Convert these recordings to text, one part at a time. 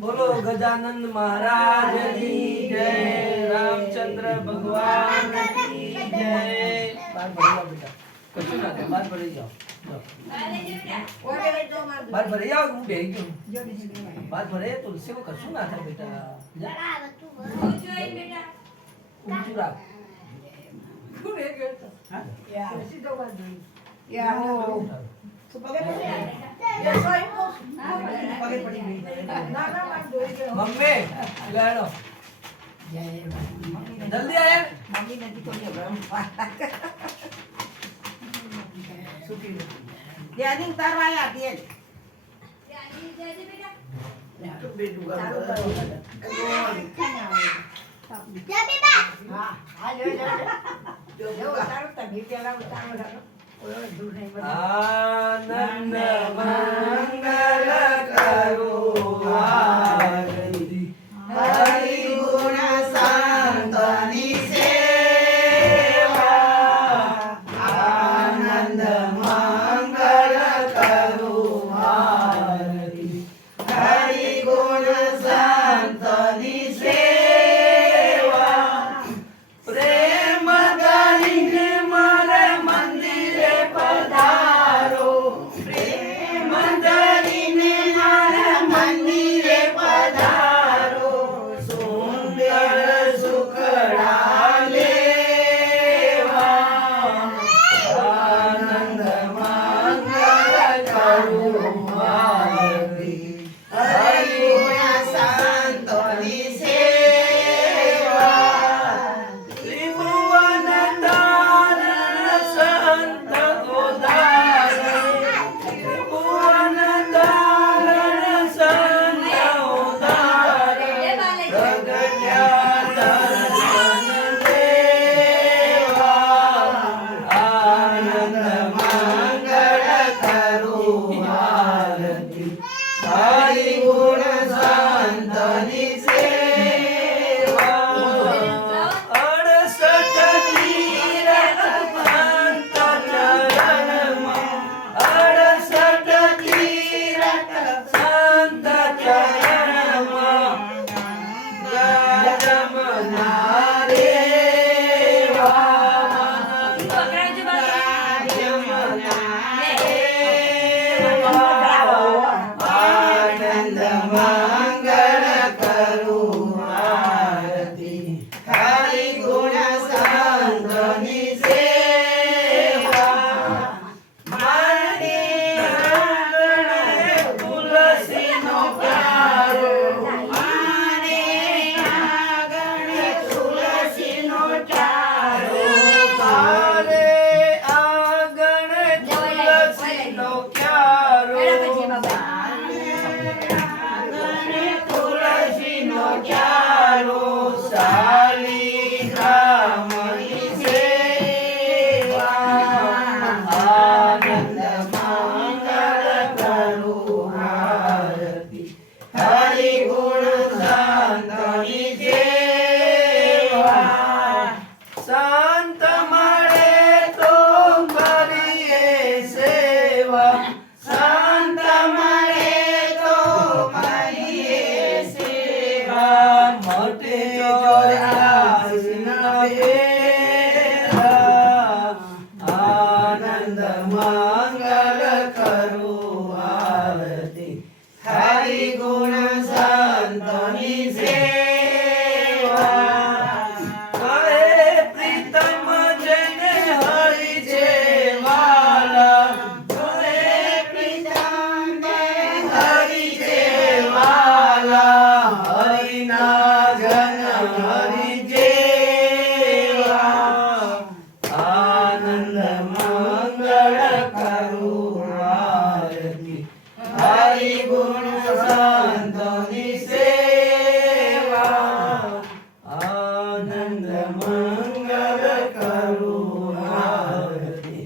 બોલો ગજાનંદ મહારાજની જય, રામચંદ્ર ભગવાન કી જય। બાર ભરી જાઓ બેટા, કશું ના થાય, બાર ભરી જાઓ, બાર ભરી જાઓ, હું બેહી ગયો, બાર ભરે તુલસી માં કશું ના થાય બેટા, ઊંચું રાખ, મમ્મી લેડો જલ્દી આયા, મમ્મી નથી કોઈ ધ્યાની ઉતારવા આયા તેલ આનંદ મંગલ કરો આરતી, હરિ ગુણ સંતની સેવા, આનંદ મંગલ કરો આરતી, હરિ ગુણ સંતની સેવા, પ્રેમ કરીને મારે મંદિરે પધારો, પ્રેમ કરીને મારે મંદિરે પધારો, સુંદર સુખડા લેવા, આનંદ મંગલ કરું આરતી, હરિ ગુણ સંતોની સેવા, ત્રિભુવન તારણ સંત ઉદાહરણ, ત્રિભુવન તારણ સંત ઉદાહરણ, પ્રગટ્યા દર્શન દેવા, આનંદ મંગળ કરું આરતી, હરિ ગુણ સંતની સેવા, અડસઠ તીરથ સંત ચરણમાં, અડસઠ તીરથ સંત ચરણમાં, ગજમના રેવા, આનંદ મંગળ કરું આરતી, હરિ ગુણ સંતની સેવા, મારે આંગણે તુલસીનો પ્યારો, મારે આંગણે તુલસીનો પ્યારો, મારે આંગણે તુલસીનો પ્યારો, તુલસીનો ક્યારો, શાલિગ્રામની સેવા, આનંદ મંગળ કરું આરતી, હરિ ગુણ સંતની સેવા, સંત મળે તો કરીએ સેવા, સંત મળે તો કરીએ સેવા, મોટે ચોરાસીના બેરા, આનંદ મંગલ કરું આરતી, હરિ ગુણ સંતની સેવા, કહે પ્રીતમ જેને હરિ છે વાલા, કહે પ્રીતમ હરિ છે વાલા, હરિના જન હરિ જેવા, આનંદ મંગળ કરું આરતી, હરિ ગુણ સંતની સેવા, આનંદ મંગળ કરું આરતી,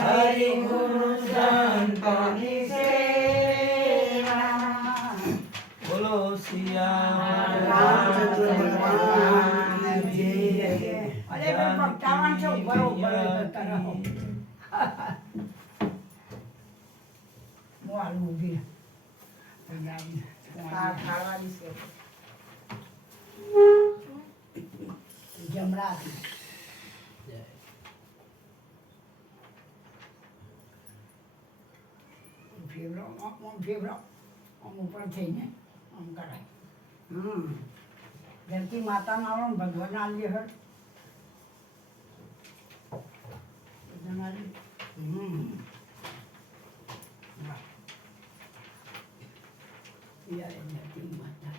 હરિ ગુણ સંતની સેવા, બોલો સિયા રામચંદ્ર ભગવાન કી જય। અરે પણ ભક્તાવાન છો બરોબર કરતા રહો હું આલું ઊભી આ ખાવાની છે જમણાથી ફેવરો આમ ઉપર થઈને આમ કરાય ધરતી માતાના આવો ને ભગવાન આલીએ હર ધરતી માતા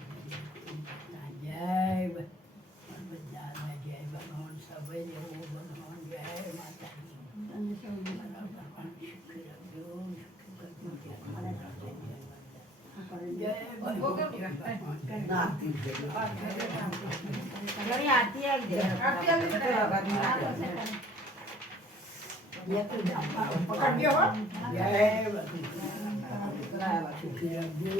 જય ભગવાન સભે જેવો ભગવાન જય માતાજી ભગવાન સુખી રાખજો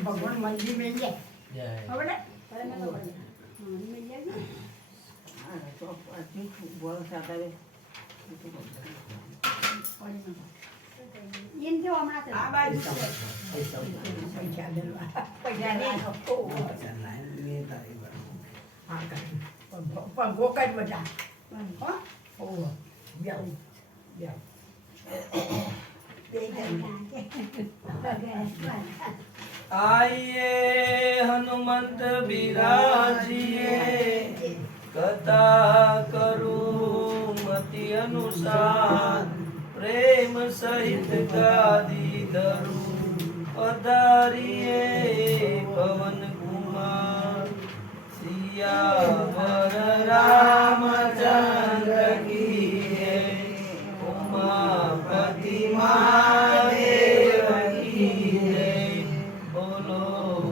ભગવાન મંદિર મેં જાય હવે ને આ બાજુ પગો કઈ બધા आइए हनुमंत बिराजिए कथा करूं मति अनुसार प्रेम सहित गादी धरूं पधारिए पवन कुमार सियावर रामचंद्र की जय उमापति महादेव की जय बोलो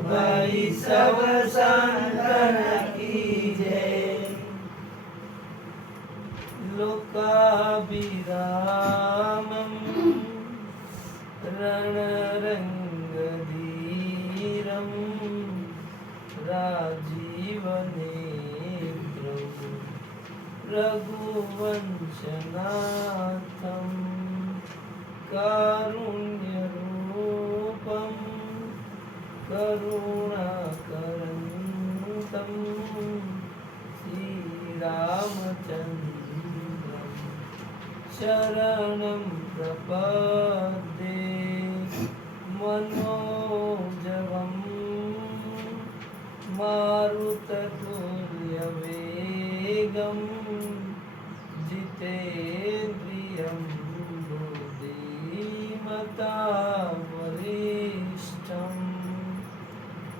भाई सब संतन की जय लोकाभिरामं रणरङ्गधीरं राजीवनेत्रं रघुवंशनाथं कारुण्यरूपं करुणाकरन्तं श्रीरामचन्द्रं शरणं प्रपद्ये मनोजवं मारुततुल्यवेगं जितेन्द्रियं बुद्धिमतां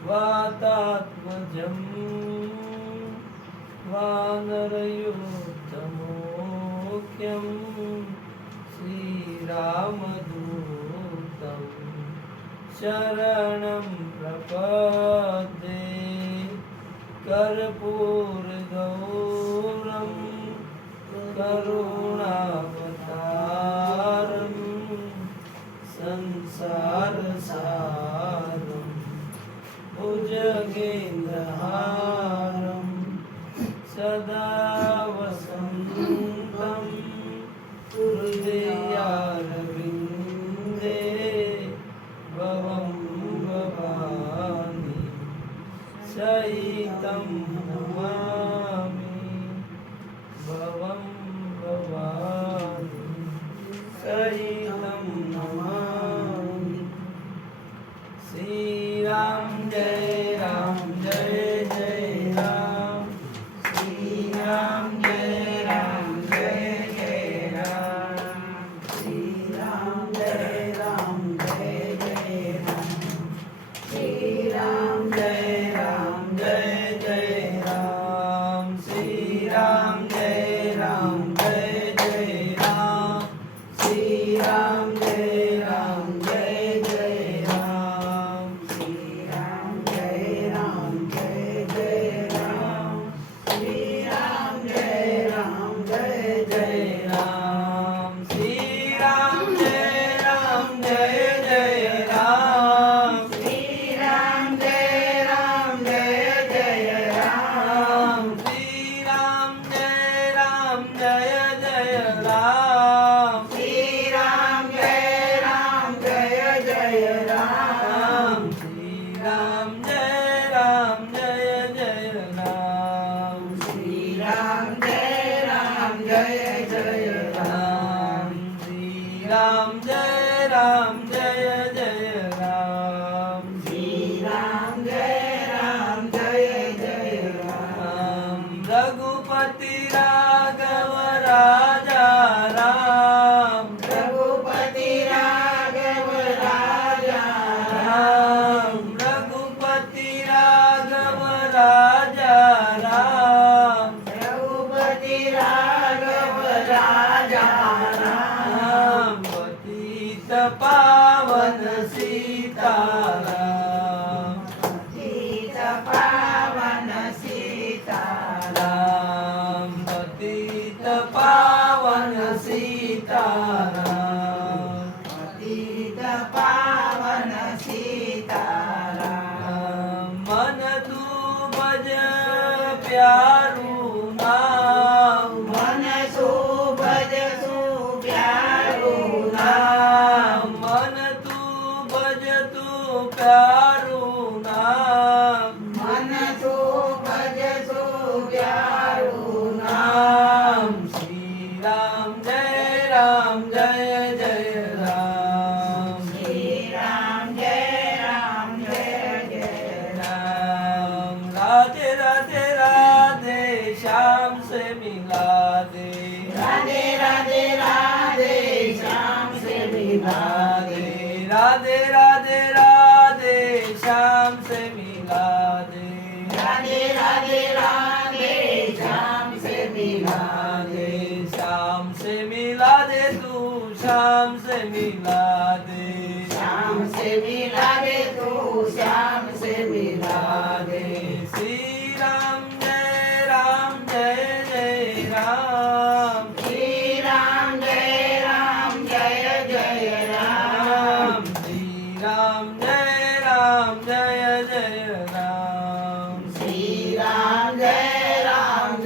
वातात्मजं वानरयूथमुख्यं श्रीरामदूतं शरणं प्रपद्ये कर्पूरगौरं करुणावतारं संसारसारं भुजगेन्द्रहारं सदा वसन्तं हृदयारविन्दे भवं भवानि सहितं नमामि भवं भवानि पावन सीताराम पतित पावन सीताराम पतित पावन सीताराम पतित पावन सीताराम मन तू भज प्यारू नाम मन सो भज सो प्यारो नाम मन तू भज तू प्यारू नाम मन सो भज सो प्यारो नाम श्री राम जय जय राम श्री राम जय जय राम राधे राधे राधे श्याम से मिला दे राधे राधे राधे श्याम से मिला दे राधे राधे राधे श्याम से मिला दे राधे राधे राधे श्याम से मिला दे श्याम से मिला दे तू श्याम से मिला दे श्याम से मिला दे तू श्याम से मिला दे श्री राम जय जय राम श्री राम जय जय राम श्री राम जय जय राम श्री राम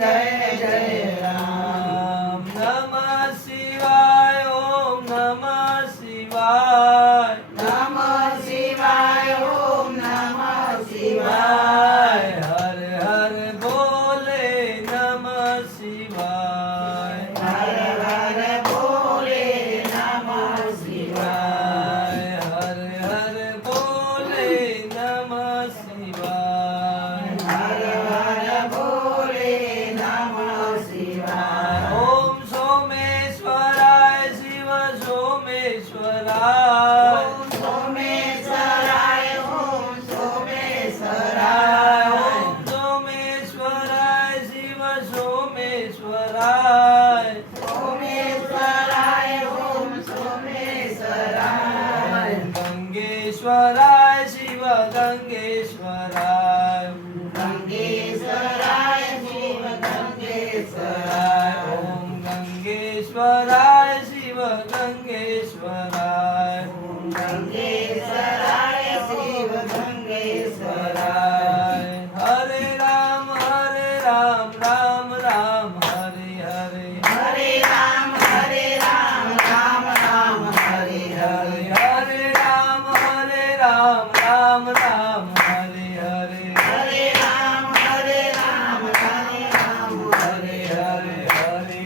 जय जय राम नमः शिवाय ओम नमः शिवाय नमः शिवाय ओम नमः शिवाय हर हर बोले नमः शिवाय हर हर बोले नमः शिवाय हर हर बोले नमः शिवाय हर हर बोले नमः शिवाय ओम सोमेश्वराय शिव सोमेश्वराय ओम सोमेश्वराय ओम सोमेश्वराय ओम सोमेश्वराय शिव सोमेश्वराय सोमेश्वराय ओम सोमेश्वराय गंगेश्वराय शिव गंगेश्वराय गंगेश्वराय शिव गंगेश्वराय ओम गंगेश्वराय शिव गंगेश्वराय ओम गंगेश्वराय शिव गंगेश्वराय हरे राम राम राम हरे हरे हरे राम राम राम हरे हरे हरे राम राम हरे हरे हरे राम राम हरे हरे हरे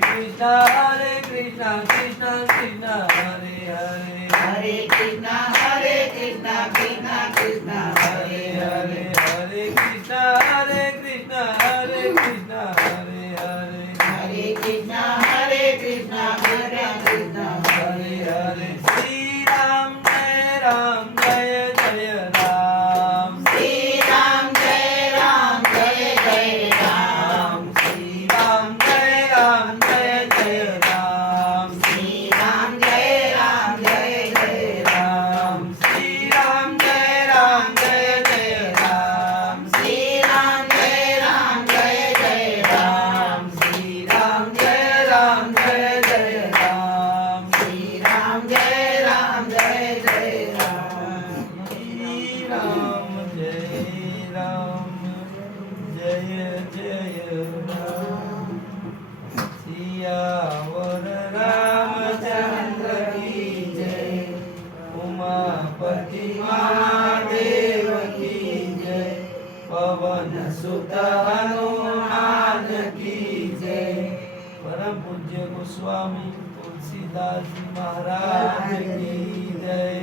कृष्ण कृष्ण कृष्ण हरे हरे हरे कृष्ण कृष्ण कृष्ण हरे हरे हरे हरे कृष्ण कृष्ण हरे हरे हरे कृष्ण कृष्ण कृष्ण हरे हरे श्री राम जय जय राम श्री राम जय जय राम श्री राम जय जय राम श्री राम जय जय राम श्री राम जय जय राम श्री राम जय जय राम श्री राम जय जय राम श्री राम जय जय राम श्री राम जय जय राम सियावर रामचंद्र की जय उमापति महादेव की जय पवन सुत हनुमान की जय परम पूज्य गोस्वामी तुलसीदास जी महाराज की जय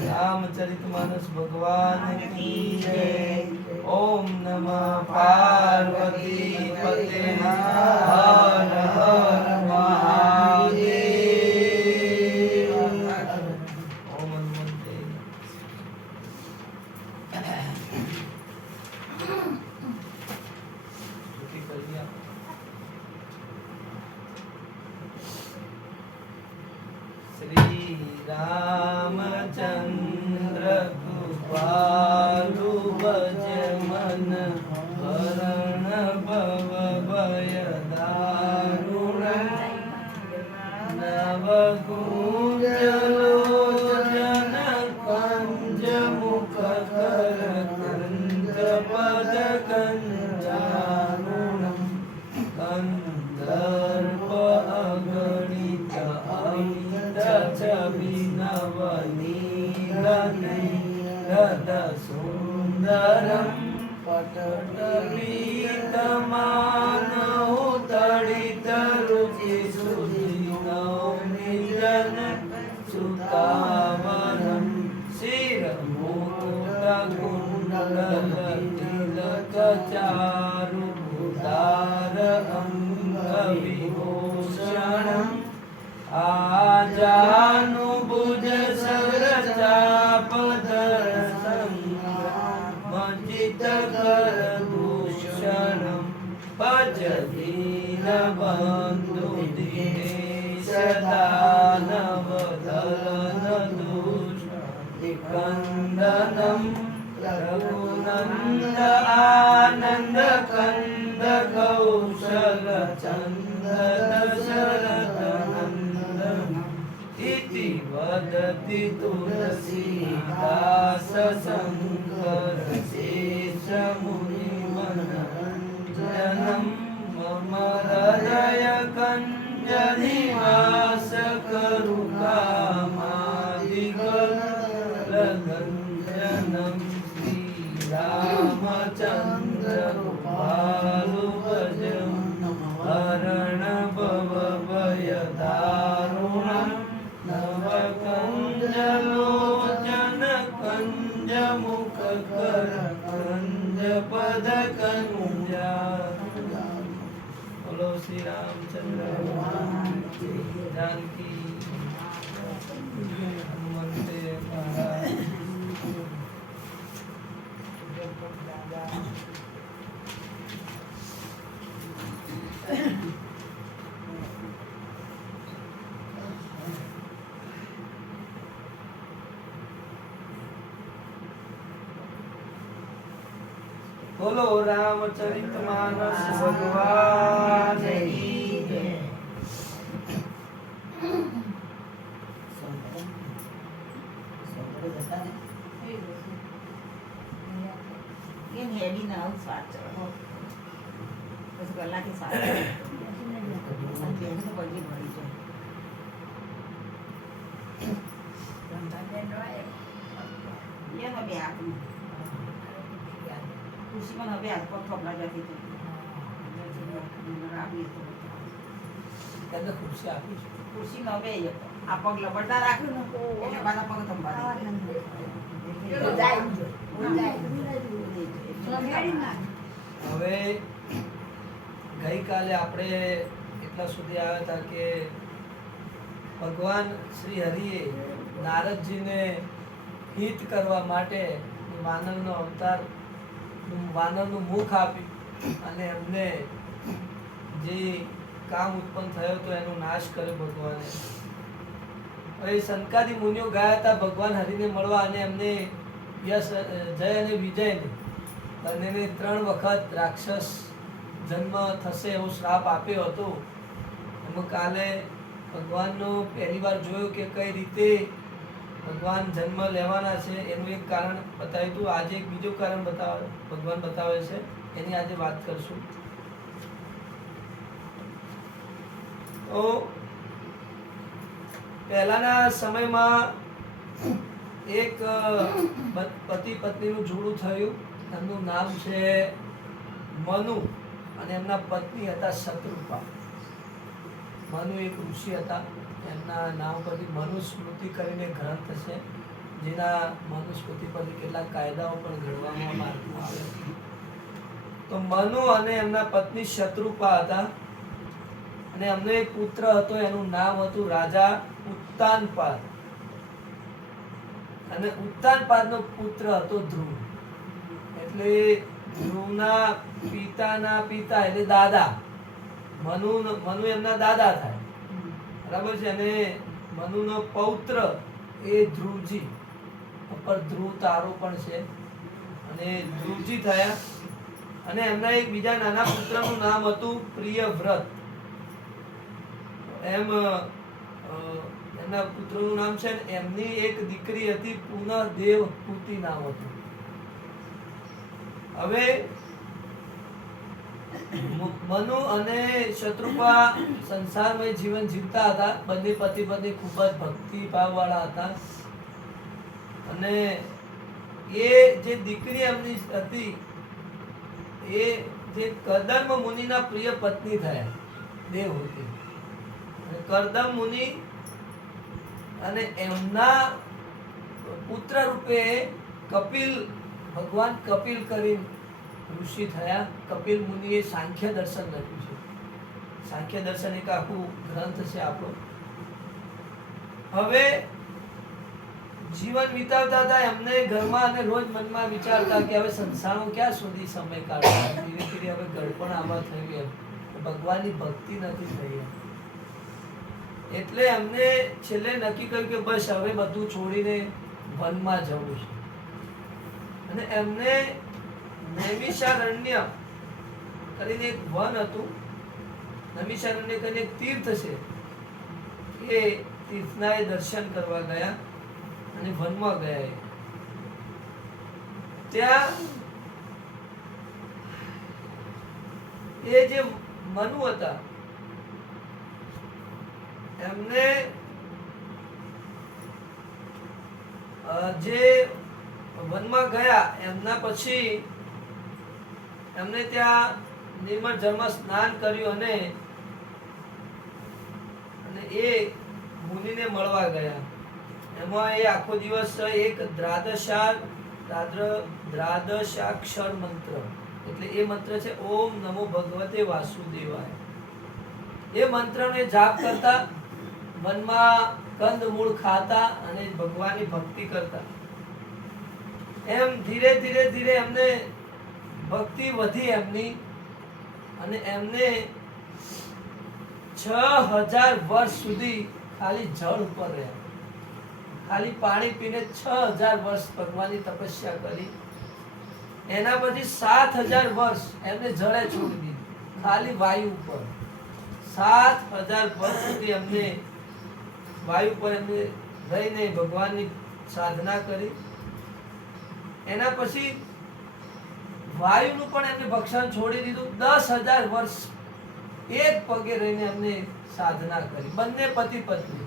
रामचरितमानस भगवान की जय ओम नमः पार्वती पते हर हर महादेव ओम हनुमते छुट्टी कर दिया શ્રી રામચંદ્ર કૃપાલુ ભજ મન હરણ ભવ ભય દારુણ નવ કુંજ લોચન કંજ મુખ કર કંજ પદ કંજારુણમ કંદર્પ અગણિત અમિત છબિનવનીરદ સુંદરમ પટપીતમાન ઉતડિત રુચિ સુધિનૌમિજન સુતાવરમ શિરમુકુટ કુંડલ તિલક ચારુ ઉદાર અંગ વિભૂષણમ આજાનુભુજ સરચાપધર સંમજિત કર દૂષણમ ભજ દીનબંધુ દિનેશ દાનવ દલન દુષ્ટિકંદનમ રઘુનંદ આનંદ કંદ કૌશલ ચંદ દશરથ નંદન ઇતિ વદતિ તુલસીદાસ શંકર શેષ મુનિ મનોરંજનમ મમ હૃદય કંજ નિવાસ કરુ કામાદિગલગંજનમ શ્રી રામચંદ્ર કૃપાલુ ભજ હરણ ભવ ભય દારુણ નવ કંજ લોચન કંજ મુખ કર કંજ પદ કંજા બોલો શ્રી રામચંદ્ર ભગવાન કી જાનકી હનુમંતે મહારાજ બોલો રામચરિતમાનસ ભગવાન કી જય. કેમ હેડી ના આવું સ્વાદ ચડો પછી કલાકે સ્વાદ બેન તો બધી ભરી છે એમાં બે આપણું ખુશીમાં હવે હાથ પગ થોપલા જતી તેને ખુરશી આપી છે. ખુશીમાં હવે આ પગ લબડતા રાખ્યું ને એટલે પાછા પગ થંભા હવે ગઈકાલે આપણે એટલા સુધી આવ્યા હતા કે ભગવાન શ્રી હરિએ નારદજીને હિત કરવા માટે વાનરનો અવતાર વાનરનું મુખ આપ્યું અને એમને જે કામ ઉત્પન્ન થયો હતો એનો નાશ કર્યો ભગવાને. હવે સંકાદી મુનિઓ ગયા હતા ભગવાન હરિને મળવા અને એમને યશ જય અને વિજયને બંનેને 3 વખત રાક્ષસ જન્મ થશે એવો શ્રાપ આપ્યો હતો. એમાં કાલે ભગવાનનો પહેલી વાર જોયું કે કઈ રીતે ભગવાન જન્મ લેવાના છે એનું એક કારણ બતાવ્યું હતું. આજે એક બીજું કારણ ભગવાન બતાવે છે, એની આજે વાત કરશું. તો પહેલાના સમયમાં એક પતિ પત્નીનું જોડું થયું. એમનું નામ છે મનુ અને એમના પત્ની હતા શત્રુપા. મનુ એક ઋષિ હતા. એમના નામ પરથી મનુસ્મૃતિ કરીને ગ્રંથ છે, જેના મનુસ્મૃતિ પરથી કેટલાક કાયદાઓ પણ ઘડવામાં આવે. તો મનુ અને એમના પત્ની શત્રુપા હતા અને એમનો એક પુત્ર હતો. એનું નામ હતું રાજા ઉત્તાનપાદ અને ઉત્તાનપાદનો પુત્ર હતો ધ્રુવ. એટલે ધ્રુવના પિતાના પિતા એટલે દાદા મનુ એમના દાદા થાય, બરાબર છે. અને મનુનો પૌત્ર એ ધ્રુવજી, ઉપર ધ્રુવ તારો પણ છે, અને ધ્રુવજી થયા. અને એમના એક બીજા નાના પુત્રનું નામ હતું પ્રિયવ્રત. એમ એમના પુત્રનું નામ છે ને, એમની એક દીકરી હતી પુનઃદેવહૂતિ નામ હતું. હવે મનુ અને શત્રુપા સંસારમય જીવન જીવતા હતા. બંને પતિ પત્ની ખૂબ જ ભક્તિ ભાવ વાળા હતા. અને એ જે દીકરી એમની હતી એ જે કર્દમ મુનિના પ્રિય પત્ની થયા, દેવહૂતિ. અને કર્દમ મુનિ અને એમના પુત્ર રૂપે કપિલ, ભગવાન કપિલ કરી ઋષિ થયા. કપિલ મુનિએ સાંખ્ય દર્શન લખ્યું છે. સાંખ્ય દર્શન એક આખું ગ્રંથ છે આપણો. હવે જીવન વિતાવતા હતા. એમને ઘરમાં અને રોજ મનમાં વિચારતા કે હવે સંસારમાં ક્યાં સુધી સમય કાઢવો. ધીરે ધીરે હવે ગળપણ આવા થયું, એમ ભગવાનની ભક્તિ નથી થઈ. એટલે એમને છેલ્લે નક્કી કર્યું કે બસ હવે બધું છોડીને વનમાં જવું છે. અને એમને નૈમિષારણ્ય કરીને એક વન હતું. નૈમિષારણ્ય કરીને એક તીર્થ છે. એ તીર્થના એ દર્શન કરવા ગયા અને વનમાં ગયા. ત્યાં એ જે મનુ હતા એમને જે વનમાં ગયા એમના પછી એમને ત્યાં નિર્મળ જળમાં સ્નાન કર્યું અને એ મુનિને મળવા ગયા. એમાં એ આખો દિવસ એક દ્રાદશાક્ષર મંત્ર, એટલે એ મંત્ર છે ઓમ નમો ભગવતે વાસુદેવાય. એ મંત્રને જાપ કરતા, વનમાં કંદમૂળ ખાતા અને ભગવાનની ભક્તિ કરતા. એમ ધીરે ધીરે ધીરે એમને ભક્તિ વધી એમની. અને એમને 6000 વર્ષ સુધી ખાલી જળ ઉપર રહ્યા. ખાલી પાણી પીને 6000 વર્ષ ભગવાનની તપસ્યા કરી. એના પછી 7000 વર્ષ એમને જળે છોડી દીધી, ખાલી વાયુ ઉપર. 7000 વર્ષ સુધી એમને વાયુ પર એમને રહીને ભગવાનની સાધના કરી. એના પછી વાયુનું પણ એમને ભક્ષણ છોડી દીધું. 10000 વર્ષ એક પગે રહીને એમને સાધના કરી. બંને પતિ પત્ની,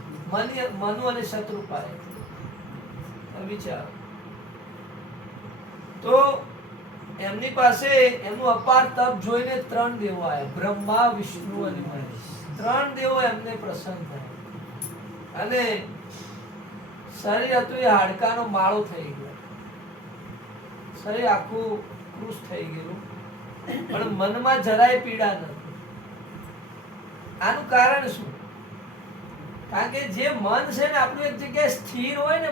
મનુ અને શત્રુપાએ. વિચાર તો એમની પાસે એમનું અપાર તપ જોઈને 3 દેવો આવ્યા, બ્રહ્મા, વિષ્ણુ અને મહેશ. 3 દેવો એમને પ્રસન્ન થયા. અને શરીર હતું એ હાડકાનો માળો થઈ ગયો. શરીર આખું કૃશ થઈ ગયેલું, પણ મનમાં જરાય પીડા નથી. આનું કારણ શું? કારણ કે જે મન છે ને આપણું એક જગ્યાએ સ્થિર હોય ને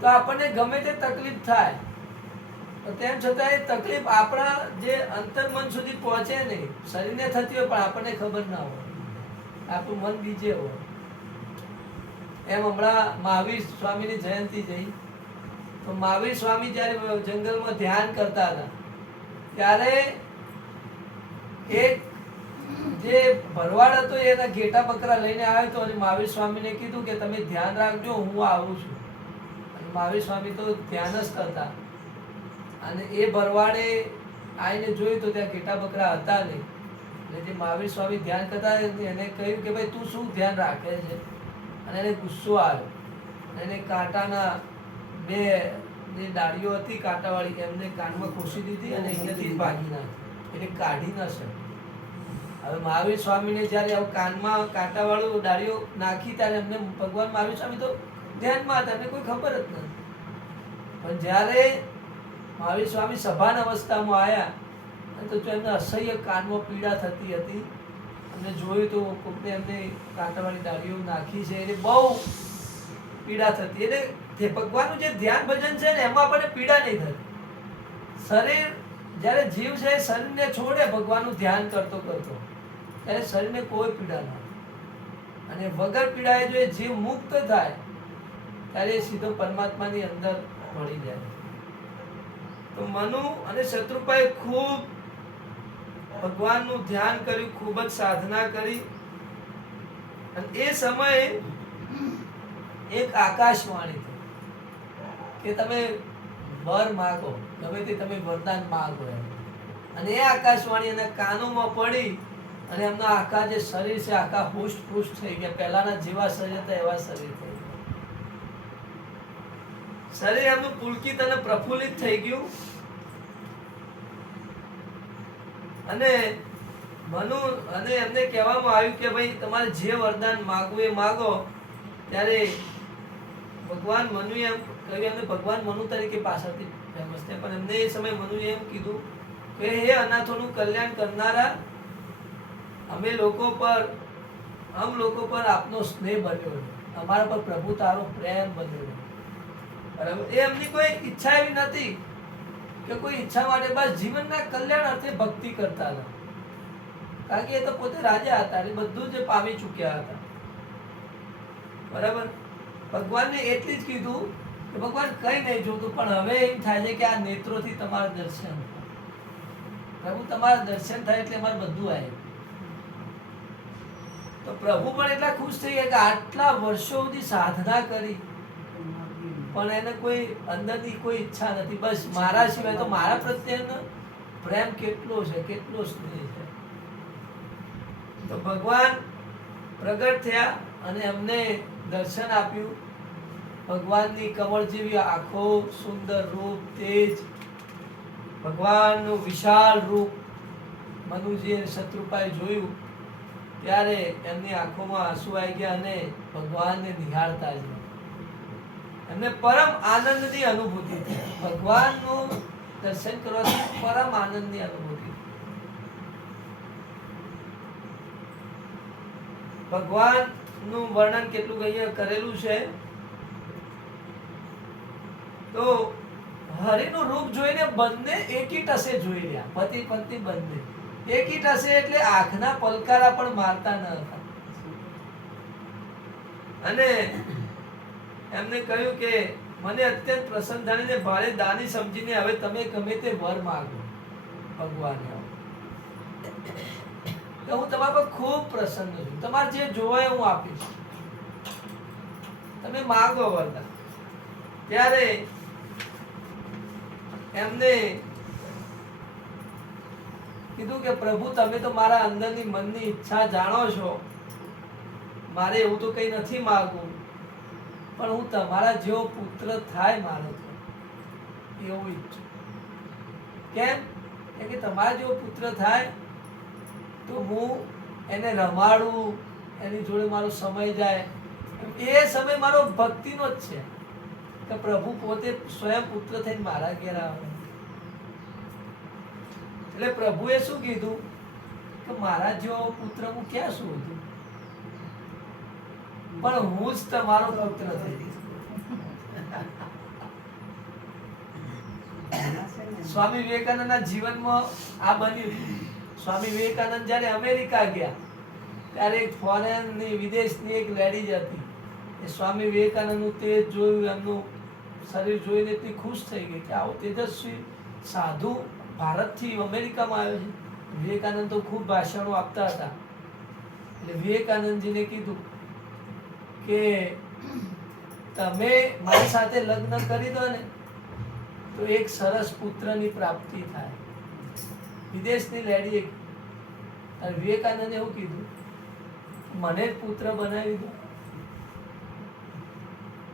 તો આપણને ગમે તે તકલીફ થાય, તેમ છતાં એ તકલીફ આપણા જે અંતર્મન સુધી પહોંચે નહીં. શરીરને થતી હોય પણ આપણને ખબર ના હોય, આપણું મન બીજે હોય. એમ હમણાં મહાવીર સ્વામીની જયંતિ જઈ તો મહાવીર સ્વામી જ્યારે જંગલમાં ધ્યાન કરતા હતા ત્યારે એક જે ભરવાડ હતો એના ઘેટા બકરા લઈને આવ્યો હતો. અને મહાવીર સ્વામીને કીધું કે તમે ધ્યાન રાખજો, હું આવું છું. અને મહાવીર સ્વામી તો ધ્યાન જ કરતા. અને એ ભરવાડે આવીને જોયું તો ત્યાં ઘેટા બકરા હતા નહીં. એટલે જે મહાવીર સ્વામી ધ્યાન કરતા એને કહ્યું કે ભાઈ તું શું ધ્યાન રાખે છે? અને એને ગુસ્સો આવ્યો. એને કાંટાના 2 જે ડાળીઓ હતી કાંટાવાળી એમને કાનમાં ખોસી દીધી અને અહીંયાથી ભાગી નાખી, એટલે કાઢી ન શકે. હવે મહાવીર સ્વામીને જ્યારે આવું કાનમાં કાંટાવાળું ડાળીઓ નાખી ત્યારે એમને ભગવાન મહાવીર સ્વામી તો ધ્યાનમાં હતા, એમને કોઈ ખબર જ નથી. પણ જ્યારે મહાવીર સ્વામી સભાન અવસ્થામાં આવ્યા તો એમને અસહ્ય કાનમાં પીડા થતી હતી. એમને જોયું તો કોઈને એમને કાંટાવાળી ડાળીઓ નાખી છે એટલે બહુ પીડા થતી. એટલે ભગવાનનું જે ધ્યાન ભજન છે ને એમાં આપણને પીડા નહીં થતી. શરીર જ્યારે જીવ છે શરીરને છોડે ભગવાનનું ધ્યાન કરતો કરતો ત્યારે શરીરને કોઈ પીડા ના. અને વગર પીડાએ જો એ જીવ મુક્ત થાય ત્યારે એ સીધો પરમાત્માની અંદર મળી જાય. તો મનુ અને શત્રુપાએ ખૂબ ભગવાનનું ધ્યાન કર્યું, ખૂબ જ સાધના કરી. અને એ સમયે એક આકાશવાણી થઈ કે તમે વર માગો, ગમે તે તમે વરદાન માગો એમ. અને એ આકાશવાણી એના કાનોમાં પડી અને એમના આખા જે શરીર છે આખા હુષ્ટ પુષ્ટ થઈ ગયા. પહેલાના જેવા શરીર હતા એવા શરીર થઈ ગયા. શરીર એમનું પુલકિત અને પ્રફુલ્લિત થઈ ગયું. અને મનુ અને એમને કહેવામાં આવ્યું કે ભાઈ તમારે જે વરદાન માગવું એ માગો. ત્યારે ભગવાન મનુએ એમ કહ્યું, એમને ભગવાન મનુ તરીકે પાછળથી ફેમસ છે, પણ એમને એ સમયે મનુએ એમ કીધું કે હે અનાથોનું કલ્યાણ કરનારા, અમે લોકો પર આપનો સ્નેહ બન્યો છે, અમારા પર પ્રભુ તારો પ્રેમ બન્યો છે. બરાબર. એ એમની કોઈ ઈચ્છા એવી નથી કે કોઈ ઈચ્છા માટે, બસ જીવનના કલ્યાણ અર્થે ભક્તિ કરતા હતા. કારણ કે એ તો પોતે રાજા હતા એટલે બધું જ પામી ચૂક્યા હતા. બરાબર. ભગવાનને એટલી જ કીધું કે ભગવાન કઈ નહીં જોતું, પણ હવે એમ થાય છે કે આ નેત્રોથી તમારા દર્શન થાય. પ્રભુ તમારા દર્શન થાય એટલે અમારે બધું આવે. તો પ્રભુ પણ એટલા ખુશ થઈ ગયા કે આટલા વર્ષો સુધી સાધના કરી પણ એને કોઈ અંદરથી કોઈ ઈચ્છા નથી, બસ મારા સિવાય તો મારા પ્રત્યેનો પ્રેમ કેટલો છે, કેટલો સ્નેહ છે. તો ભગવાન પ્રગટ થયા અને એમને દર્શન આપ્યું. ભગવાનની કમળ જેવી આંખો, સુંદર રૂપ, તેજ, ભગવાનનું વિશાળ રૂપ મનુજી અને શત્રુપાએ જોયું. ત્યારે એમની આંખોમાં આંસુ આવી ગયા અને ભગવાનને નિહાળતા જ એમને પરમ આનંદની અનુભૂતિ થઈ. ભગવાનનું દર્શન કરવાથી પરમ આનંદની અનુભૂતિ. ભગવાનનું વર્ણન કેટલું અહીંયા કરેલું છે. તો હરિનું રૂપ જોઈને બંને એકી ટસે જોઈ રહ્યા, પતિ પત્ની બંને એકી ટસે, એટલે આંખના પલકારા પણ મારતા ન હતા. અને એમને કહ્યું કે મને અત્યંત પ્રસન્ન થઈને ભારે દાની સમજીને હવે તમે ગમે તે વર માગો ભગવાને. તો હું તમારા પર ખૂબ પ્રસન્ન છું, તમારે જે જોવાય હું આપીશ, તમે માગો વરદાન. ત્યારે એમને કીધું કે પ્રભુ તમે તો મારા અંદરની મનની ઈચ્છા જાણો છો, મારે એવું તો કઈ નથી માગવું, પણ હું તમારા જેવો પુત્ર થાય મારો તો એવું ઈચ્છું. કેમ કે તમારા જેવો પુત્ર થાય તો હું એને રમાડું, એની જોડે મારો સમય જાય. એ સમય મારો ભક્તિનો જ છે કે પ્રભુ પોતે સ્વયં પુત્ર થઈને મારા ઘેર આવે. એટલે પ્રભુએ શું કીધું કે મારા જેવો પુત્ર હું ક્યાં શોધું, પણ હું જ તમારો પુત્ર થઈ. સ્વામી વિવેકાનંદના જીવનમાં આ બન્યું. સ્વામી વિવેકાનંદ જ્યારે અમેરિકા ગયા ત્યારે એક ફોરેનની વિદેશની એક લેડીઝ હતી. એ સ્વામી વિવેકાનંદનું તેજ જોયું, એમનું શરીર જોઈને એટલી ખુશ થઈ ગઈ કે આવો તેજસ્વી સાધુ ભારતથી અમેરિકામાં આવ્યો છે. વિવેકાનંદ તો ખૂબ ભાષણો આપતા હતા. એટલે વિવેકાનંદજીને કીધું કે તમે મારી સાથે લગ્ન કરી દો ને તો એક સરસ પુત્રની પ્રાપ્તિ થાય. વિદેશની લેડી. અને વિવેકાનંદે એવું કીધું મને જ પુત્ર બનાવી દો,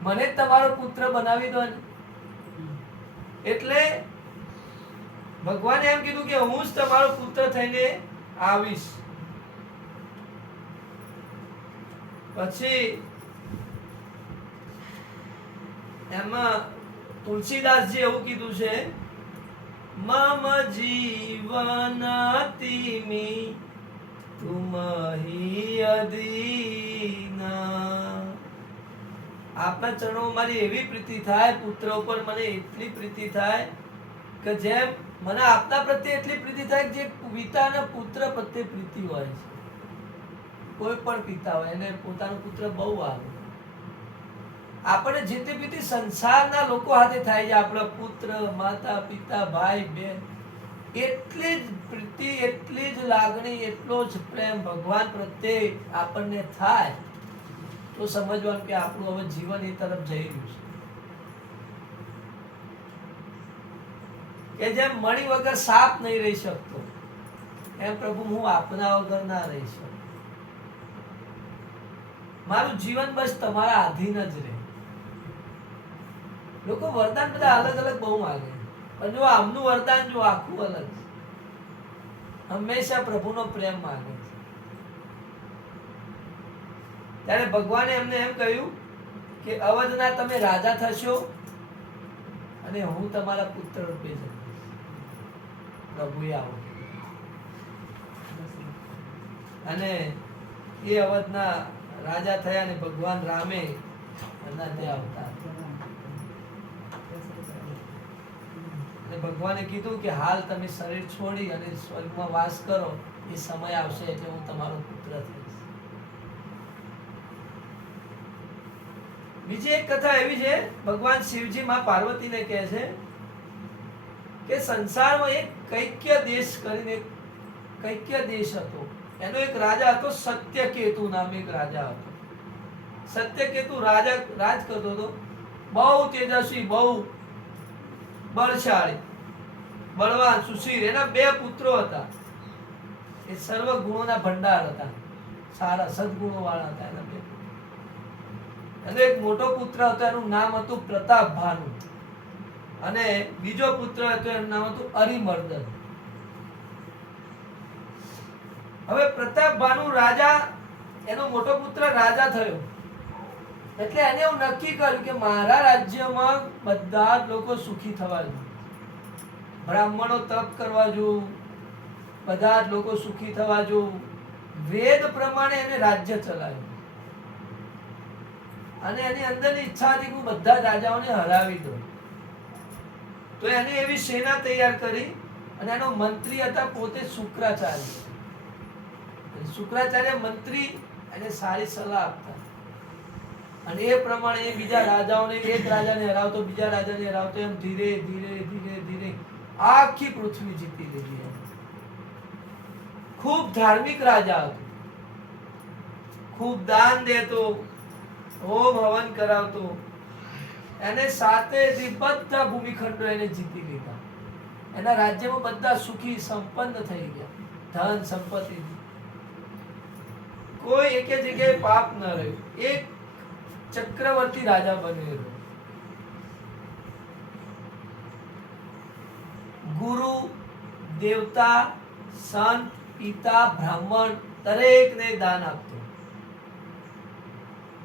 મને જ તમારો પુત્ર બનાવી દો ને. એટલે ભગવાને એમ કીધું કે હું જ તમારો પુત્ર થઈને આવીશ. પછી એમાં તુલસીદાસજી એવું કીધું છે, મમ જીવનતિમિ તુમહી અદીના. આપના ચરણોમાં મારી એવી પ્રીતિ થાય, પુત્ર ઉપર મને એટલી પ્રીતિ થાય કે જેમ મને આપના પ્રત્યે એટલી પ્રીતિ થાય કે જે પિતા અને પુત્ર પ્રત્યે પ્રીતિ હોય છે. કોઈ પણ પિતા હોય એને પોતાનો પુત્ર બહુ આવે. આપણે જેતે બીતી સંસારના લોકો હાથે થાય છે, આપણા પુત્ર, માતા, પિતા, ભાઈ, બહેન, એટલી જ પ્રીતિ, એટલી જ લાગણી, એટલો જ પ્રેમ ભગવાન પ્રત્યે આપણને થાય તો સમજવાનું કે આપણું હવે જીવન એ તરફ જઈ રહ્યું છે. કે જેમ મણી વગર સાપ નહીં રહી શકતો, એમ પ્રભુ હું આપના વગર ના રહી શકું. મારું જીવન બસ તમારા આધીન જ રહે. લોકો વરદાન બધા અલગ અલગ બહુ માંગે, પણ જો આમનું વરદાન જો આખું અલગ છે. હંમેશા પ્રભુનો પ્રેમ માંગે છે. ત્યારે ભગવાને એમને એમ કહ્યું કે અવધના તમે રાજા થશો અને હું તમારા પુત્ર રૂપે જન્મીશ. પ્રભુએ આવો અને એ અવધના રાજા થયા અને ભગવાન રામે એમના ત્યાં અવતાર. અને ભગવાને કીધું કે હાલ તમે શરીર છોડી અને સ્વર્ગમાં વાસ કરો, એ સમય આવશે એટલે હું તમારો પુત્ર થઈશ. બીજી એક કથા એવી છે, ભગવાન શિવજી માં પાર્વતીને કહે છે કે સંસારમાં એક કૈક્ય દેશ કરીને કૈક્ય દેશ હતો. એનો એક રાજા હતો, સત્યકેતુ નામે એક રાજા હતો. સત્યકેતુ રાજા રાજ કરતો હતો, બહુ તેજસ્વી, બહુ બળશાળી, બળવાન, સુશીલ. એના 2 પુત્રો હતા. એ સર્વ ગુણોના ભંડાર હતા, સારા સદગુણો વાળા હતા એના 2 પુત્રો. અને એક મોટો પુત્ર હતો, એનું નામ હતું પ્રતાપ ભાનુ, અને બીજો પુત્ર હતો એનું નામ હતું અરિમર્દન. હવે પ્રતાપ ભાનુ રાજા, એનો મોટો પુત્ર રાજા થયો એટલે એને એવું નક્કી કર્યું કે મારા રાજ્યમાં બધા જ લોકો સુખી થવા જોઈએ, બ્રાહ્મણો તપ કરવા જોઈએ, બધા જ લોકો સુખી થવા જોઈએ. વેદ પ્રમાણે એને રાજ્ય ચલાવ્યું અને એની અંદરની ઈચ્છા હતી કે હું બધા રાજાઓને હરાવી દઉં. તો એને એવી સેના તૈયાર કરી અને એનો મંત્રી હતા પોતે શુક્રાચાર્ય. શુક્રાચાર્ય મંત્રી એને સારી સલાહ આપતા અને એ પ્રમાણે એ બીજા રાજાઓને, એક રાજાને હરાવતો, બીજા રાજાને હરાવતો, એમ ધીરે ધીરે ધીરે ધીરે આખી પૃથ્વી જીતી લીધી. ખૂબ ધાર્મિક રાજા હતો, ખૂબ દાન દેતો, હોમ હવન કરાવતો. એને સાથેથી બધા ભૂમિખંડો એને જીતી લીધા. એના રાજ્યમાં બધા સુખી સંપન્ન થઈ ગયા, ધન સંપત્તિ, કોઈ એક જગ્યાએ પાપ ન રહ્યું. એક ચક્રવર્તી રાજા બન્યો. ગુરુ, દેવતા, સંત, પિતા, બ્રાહ્મણ દરેકને દાન આપતો,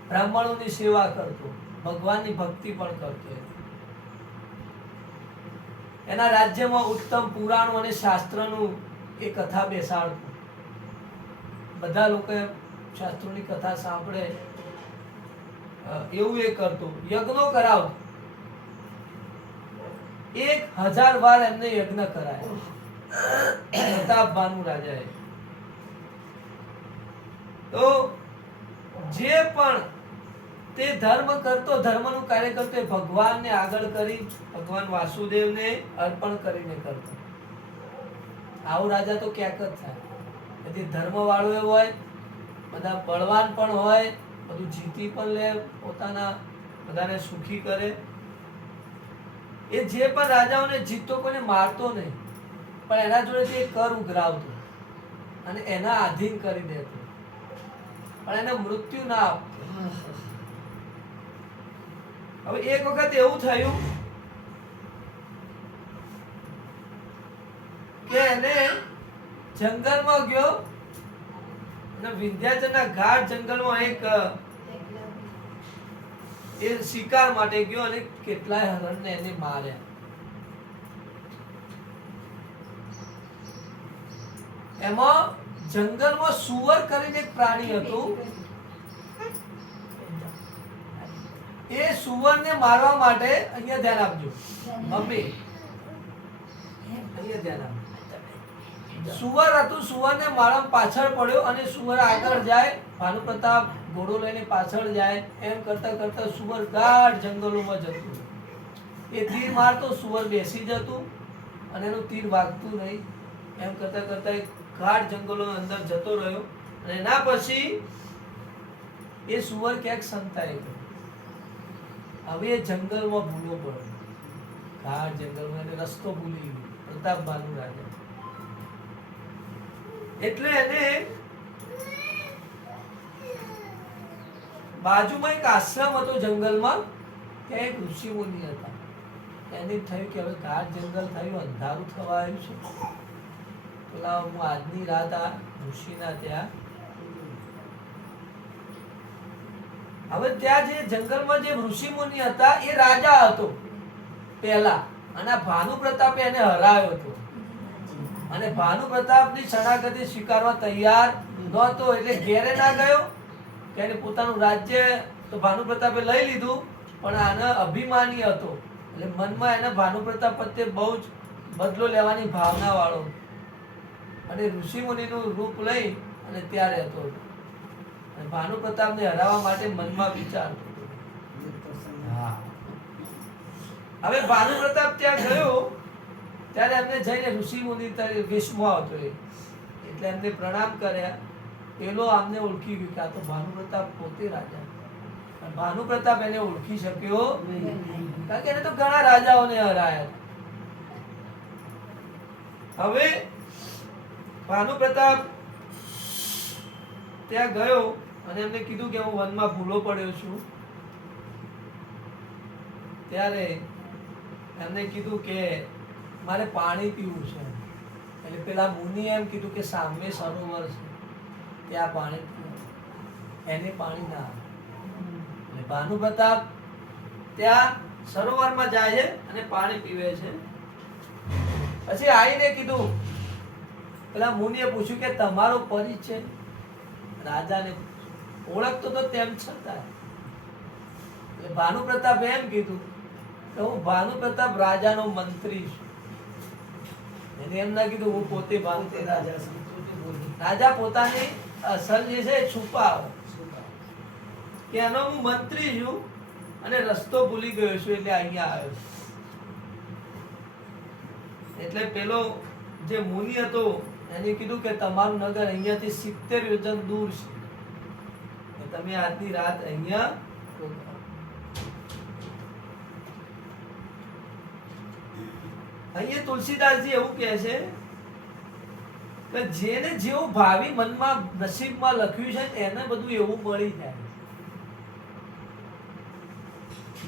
બ્રાહ્મણોની સેવા કરતો, ભગવાનની ભક્તિ પણ કરતો. એના રાજ્યમાં ઉત્તમ પુરાણો અને શાસ્ત્રનું એ કથા બેસાડતું. બધા લોકો શાસ્ત્રોની કથા સાંભળે એવું એ કરતું. યજ્ઞો કરાવતો, 1000 વાર એમને યજ્ઞ કરાય પ્રતાપ ભાનુ રાજાએ. તો જે પણ તે ધર્મ કરતો, ધર્મનું કાર્ય કરતો, એ ભગવાનને આગળ કરી, ભગવાન વાસુદેવને અર્પણ કરીને કરતો. આવો રાજા તો ક્યાંક જ થાય. તેથી ધર્મ વાળો એવો હોય, બધા બળવાન પણ હોય, બધું જીતી પણ લે, પોતાના બધાને સુખી કરે. એ જે પણ રાજાઓને જીતતો, કોઈને મારતો નહીં, પણ એના જોડેથી એ કર ઉઘરાવતો અને એના આધીન કરી દેતો, પણ એને મૃત્યુ ના આપતો. હવે એક વખત એવું થયું કે એને જંગલમાં ગયો અને વિંધ્યાચલના ઘાટ જંગલમાં એક એ શિકાર માટે ગયો અને કેટલાય હરણને એને માર્યા. એમાં જંગલમાં સુવર કરીને એક પ્રાણી હતું. એ સુવરને મારવા માટે, અહીંયા ધ્યાન આપજો મમ્મી, અહીંયા ધ્યાન આપજો. સુવર હતું, સુવરને મારવા પાછળ પડ્યો અને સુવર આગળ જાય ભાનુ પ્રતાપ ઘોડો લઈને પાછળ જાય એમ કરતા કરતા સુવર ગાઢ જંગલોમાં જતું. એ તીર મારતો, સુવર બેસી જતું અને એનું તીર વાગતું નહીં. એમ કરતા કરતા એ ગાઢ જંગલોની અંદર જતો રહ્યો અને એના પછી એ સુવર ક્યાંક સંતાઈ ગયો. હવે એ જંગલમાં ભૂલો પડ્યો, ગાઢ જંગલમાં એને રસ્તો ભૂલી ગયો પ્રતાપ ભાનુ રાજા. એટલે એને બાજુમાં એક આશ્રમ હતો જંગલમાં, ત્યાં એક ઋષિ મુનિ હતા. એને થયું કે હવે ગાઢ જંગલ થયું, અંધારું થવા આવ્યું છે, પેલા હું આજની રાત આ ઋષિના ત્યાં. હવે ત્યાં જે જંગલમાં જે ઋષિ મુનિ હતા એ રાજા હતો પહેલા, અને આ ભાનુ પ્રતાપે એને હરાવ્યો હતો. અને ભાનુ પ્રતાપની શરણાગતિ સ્વીકારવા તૈયાર નહોતો, એટલે ઘેરે ના ગયો કે એને પોતાનું રાજ્ય તો ભાનુ પ્રતાપે લઈ લીધું, પણ આને અભિમાની હતો, એટલે મનમાં એને ભાનુ પ્રતાપ પ્રત્યે બહુ જ બદલો લેવાની ભાવના વાળો, અને ઋષિ મુનિનું રૂપ લઈ અને ત્યાં રહેતો હતો. અને ભાનુ પ્રતાપને હરાવવા માટે મનમાં વિચારતો હતો. હવે ભાનુ પ્રતાપ ત્યાં ગયો ત્યારે એમને જઈને ઋષિ મુનિ વેશમાં હતો એટલે એમને પ્રણામ કર્યા. પેલો આમને ઓળખી ગયો કે આ તો ભાનુ પ્રતાપ પોતે રાજા. ભાનુ પ્રતાપ એને ઓળખી શક્યો કારણ કે એને તો ઘણા રાજાઓને હરાયા. હવે ભાનુ પ્રતાપ ત્યાં ગયો અને એમને કીધું કે હું વનમાં ભૂલો પડ્યો છું. ત્યારે એમને કીધું કે મારે પાણી પીવું છે. એટલે પેલા મુનિ એમ કીધું કે સામે સરોવર છે, ત્યાં પાણી પીવું. એને પાણી ના આવે. એટલે ભાનુ પ્રતાપ ત્યાં સરોવરમાં જાય છે અને પાણી પીવે છે. પછી આવીને કીધું, પેલા મુનિએ પૂછ્યું કે તમારો પરિચય. રાજાને ઓળખતો તો તેમ છતાં એટલે ભાનુ પ્રતાપ એમ કીધું કે હું ભાનુ પ્રતાપ રાજાનો મંત્રી છું. એને એમ ના કીધું હું પોતે ભાનુ રાજા છું. રાજા પોતાની અસલ જે છે છુપાવે કે એનો હું મંત્રી છું અને રસ્તો ભૂલી ગયો છું એટલે અહીંયા આવ્યો છું. એટલે પેલો જે મુનિ હતો એને કીધું કે તમારું નગર અહીંયાથી 70 યોજન દૂર છે, તમે આજની રાત અહીંયા રોકાઓ. અહીંયા તુલસીદાસજી એવું કહે છે કે જેને જેવું ભાવિ મનમાં નસીબમાં લખ્યું છે એને બધું એવું મળી જાય.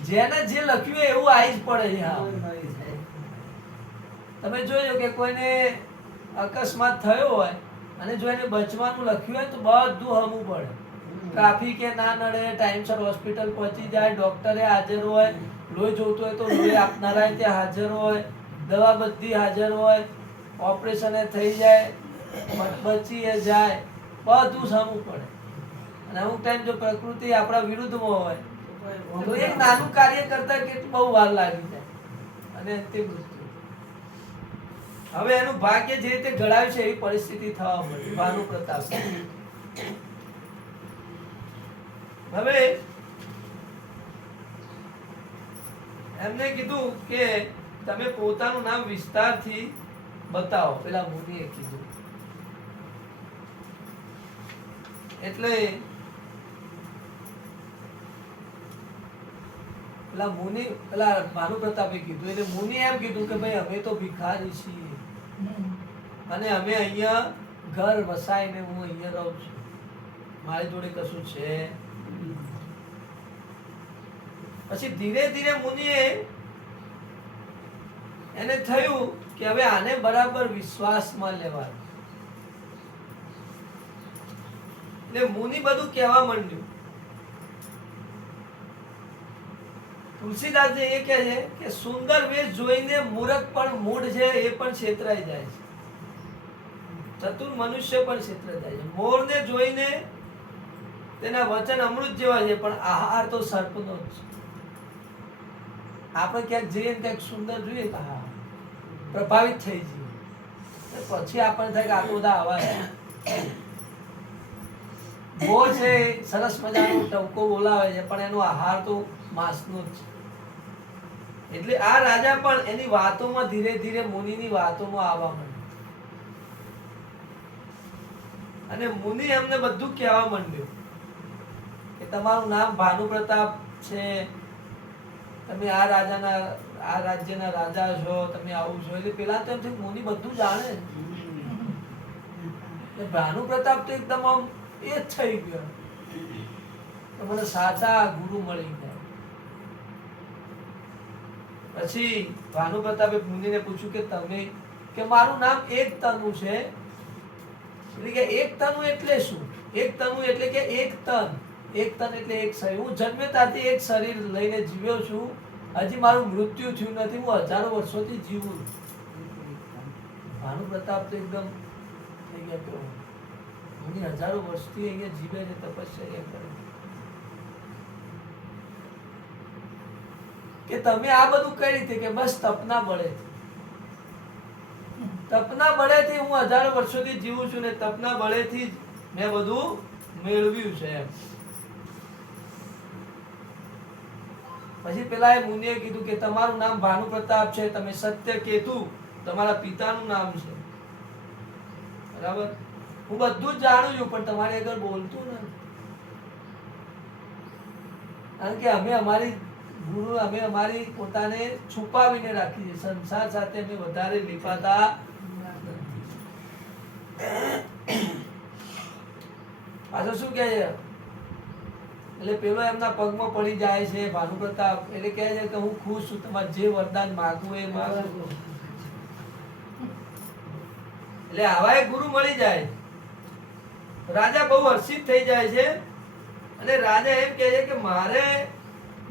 જેને જે લખ્યું એવું આવી જ પડે છે. તમે જોજો કે કોઈને અકસ્માત થયો હોય અને જો એને બચવાનું લખ્યું હોય તો બધું હમવું પડે. ટ્રાફિકે ના નડે, ટાઈમસર હોસ્પિટલ પહોંચી જાય, ડોક્ટરે હાજર હોય, લોહી જોતું હોય તો લોહી આપનારા ત્યાં હાજર હોય, દવા બધી હાજર હોય, ઓપરેશન થઈ જાય, બચી જાય, બધું સમવું પડે. અને અમુક ટાઈમ જો પ્રકૃતિ આપણા વિરુદ્ધમાં હોય તો એક નાનું કાર્ય કરતા કેટલું બહુ વાર લાગી જાય અને તે મૃત્યુ. હવે એનું ભાગ્ય જે રીતે ઘડાયું છે એવી પરિસ્થિતિ થવા મળી ભાનુ પ્રતાપ. હવે એમને કીધું કે તમે પોતાનું નામ વિસ્તારથી બતાવો. પેલા મુનિએ કીધું. એટલે પેલા મુનિ પેલા ભાનુ પ્રતાપે કીધું. એટલે મુનિ એમ કીધું કે ભાઈ અમે તો ભિખારી છીએ અને અમે અહીંયા ઘર વસાઈને હું અહીંયા રહું છું, મારી જોડે કશું છે. પછી ધીરે ધીરે મુનિએ એને થયું કે હવે આને બરાબર વિશ્વાસમાં લેવા. એટલે મુનિ બધું કહેવા માંડ્યું. તુલસીદાસજી એ કહે છે કે સુંદર વેશ જોઈને મૂરખ પણ મૂઢ છે એ પણ છેતરાઈ જાય છે, ચતુર મનુષ્ય પણ છેતરાઈ જાય છે. મોરને જોઈને તેના વચન અમૃત જેવા છે પણ આહાર તો સર્પનો જ છે. આપણે ક્યાંક જઈએ ને ક્યાંક સુંદર જોઈએ તો હા પ્રભાવિત થઈ જઈએ, પછી આપણને થાય કે આ બધા આવા ગો છે એ સરસ મજાનો ટવકો બોલાવે છે પણ એનો આહાર તો માંસનો જ છે. એટલે આ રાજા પણ એની વાતોમાં ધીરે ધીરે મુનિની વાતોમાં આવવા માંડ્યો અને મુનિ એમને બધું કહેવા માંડ્યું કે તમારું નામ ભાનુપ્રતાપ છે, તમે આ રાજ્યના રાજા છો, તમે આવું છો. એટલે પેલા તો એમ થયું મુનિ બધું જાણે છે. ભાનુપ્રતાપ તો એકદમ આમ એ જ થઈ ગયો તો મને સાચા ગુરુ મળી ગયા. પછી ભાનુપ્રતાપે મુનિને પૂછ્યું કે તમે કે મારું નામ એક તનુ છે. એટલે કે એક તનુ એટલે શું? એક તનુ એટલે કે એક તન. એક તન એટલે એક શરીર. હું જન્મે ત્યારથી એક શરીર લઈને જીવ્યો છું. હજી મારું મૃત્યુ થયું નથી. હું હજારો વર્ષોથી જીવું છું. ભાનુપ્રતાપ તો એકદમ થઈ ગયા કે મુનિ હજારો વર્ષથી અહીંયા જીવે છે, તપશ્ચર્યા કરે કે તમે આ બધું કઈ રીતે? કે બસ તપના બળેથી. તપના બળેથી હું હજારો વર્ષોથી જીવું છું ને તપના બળેથી જ મેં બધું મેળવ્યું છે એમ. પછી પેલા એ મુનિએ કીધું કે તમારું નામ ભાનુપ્રતાપ છે, તમે સત્યકેતુ તમારા પિતાનું નામ છે, બરાબર? હું બધું જ જાણું છું પણ તમારી આગળ બોલતું નથી. કારણ કે અમે અમારી પોતાને છુપાવીને રાખી છે. સંસાર સાથે અમે વધારે લીપાતા નથી. પાછો શું કહે છે? એટલે પેલો એમના પગમાં પડી જાય છે ભાનુપ્રતાપ. એટલે કહે છે કે હું ખુશ છું, તમારે જે વરદાન માગવું એ માગો. એટલે આવા એક ગુરુ મળી જાય. રાજા બહુ હર્ષિત થઈ જાય છે અને રાજા એમ કહે છે કે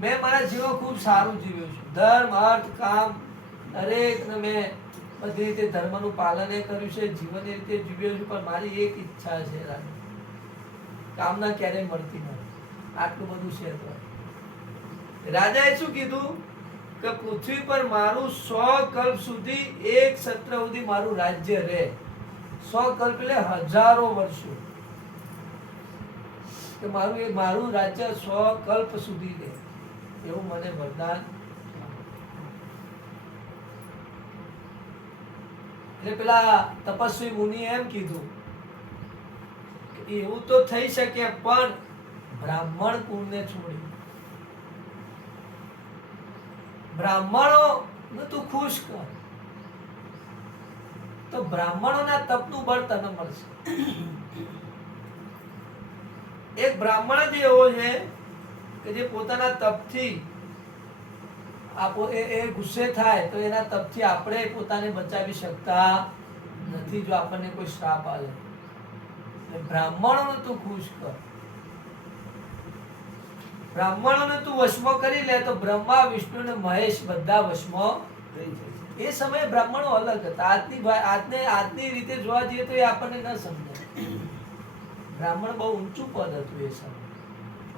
મેં મારા જીવન ખૂબ સારું જીવ્યું છું. ધર્મ, અર્થ, કામ દરેક મેં બધી રીતે ધર્મનું પાલન કર્યું છે, જીવન એ રીતે જીવ્યો છું. પણ મારી એક ઈચ્છા છે રાજા, કામના ક્યારેય મળતી નથી. આટલું બધું છે તો રાજાએ શું કીધું કે પૃથ્વી પર મારું 100 કલ્પ સુધી એક સત્ર સુધી મારું રાજ્ય રહે. 100 કલ્પ એટલે હજારો વર્ષો. કે મારું રાજ્ય 100 કલ્પ સુધી રહે એવું મને વરદાન. એટલે પેલા તપસ્વી મુનિ એમ કીધું કે એવું તો થઈ શકે પણ બ્રાહ્મણ કુળને છોડી બ્રાહ્મણો તું ખુશ કર તો બ્રાહ્મણોના તપનું બળ તને મળશે. એક બ્રાહ્મણ જ એવો છે કે જે પોતાના તપથી એ ગુસ્સે થાય તો એના તપથી આપણે પોતાને બચાવી શકતા નથી જો આપણને કોઈ શ્રાપ આવે. બ્રાહ્મણોને તું ખુશ કર, બ્રાહ્મણોને તું વશમાં કરી લે તો બ્રહ્મા, વિષ્ણુ ને મહેશ બધા વશમાં થઈ જાય. એ સમયે બ્રાહ્મણો અલગ હતા. આજની રીતે જોવા જઈએ તો એ આપણને ન સમજાય. બ્રાહ્મણ બહુ ઊંચું પદ હતું એ સમય.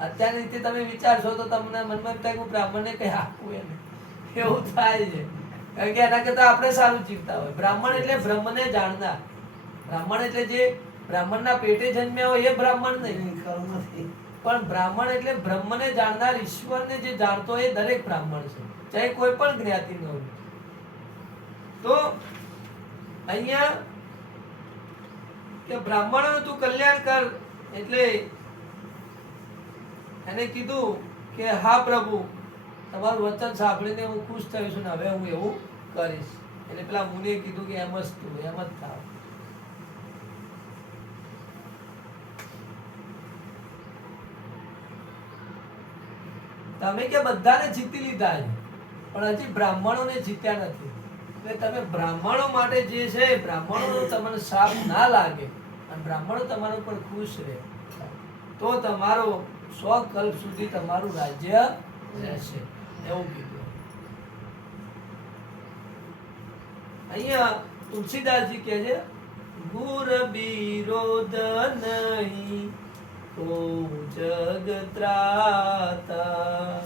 અત્યારની રીતે તમે વિચારશો તો તમને મનમાં એમ થાય કે હું બ્રાહ્મણને કઈ આપવું એને એવું થાય છે. કારણ કે એના કરતા આપણે સારું જીવતા હોય. બ્રાહ્મણ એટલે બ્રહ્મને જાણનાર. બ્રાહ્મણ એટલે જે બ્રાહ્મણના પેટે જન્મ્યા હોય એ બ્રાહ્મણ નહીં, પણ બ્રાહ્મણ એટલે બ્રહ્મને જાણનાર, ઈશ્વરને જે જાણતો એ દરેક બ્રાહ્મણ છે, ચાહે કોઈ પણ જ્ઞાતિ ન હોય. તો અહીંયા કે બ્રાહ્મણોનું તું કલ્યાણ કર એટલે એને કીધું કે હા પ્રભુ, તમારું વચન સાંભળીને હું ખુશ થયો છું ને હવે હું એવું કરીશ. એટલે પેલા મુનિએ કીધું કે એમ જ તું એમ જ થાવ. તમે કે બધાને જીતી લીધા છે પણ હજી બ્રાહ્મણોને જીત્યા નથી. એટલે તમે બ્રાહ્મણો માટે જે છે, બ્રાહ્મણોનો તમને શ્રાપ ના લાગે અને બ્રાહ્મણો તમારા ઉપર ખુશ રહે તો તમારો 100 કલ્પ સુધી તમારું રાજ્ય રહેશે એવું કીધું. અહીંયા તુલસીદાસજી કહે છે ગુર વિરોધ નહીં તો જગ ત્રાતા.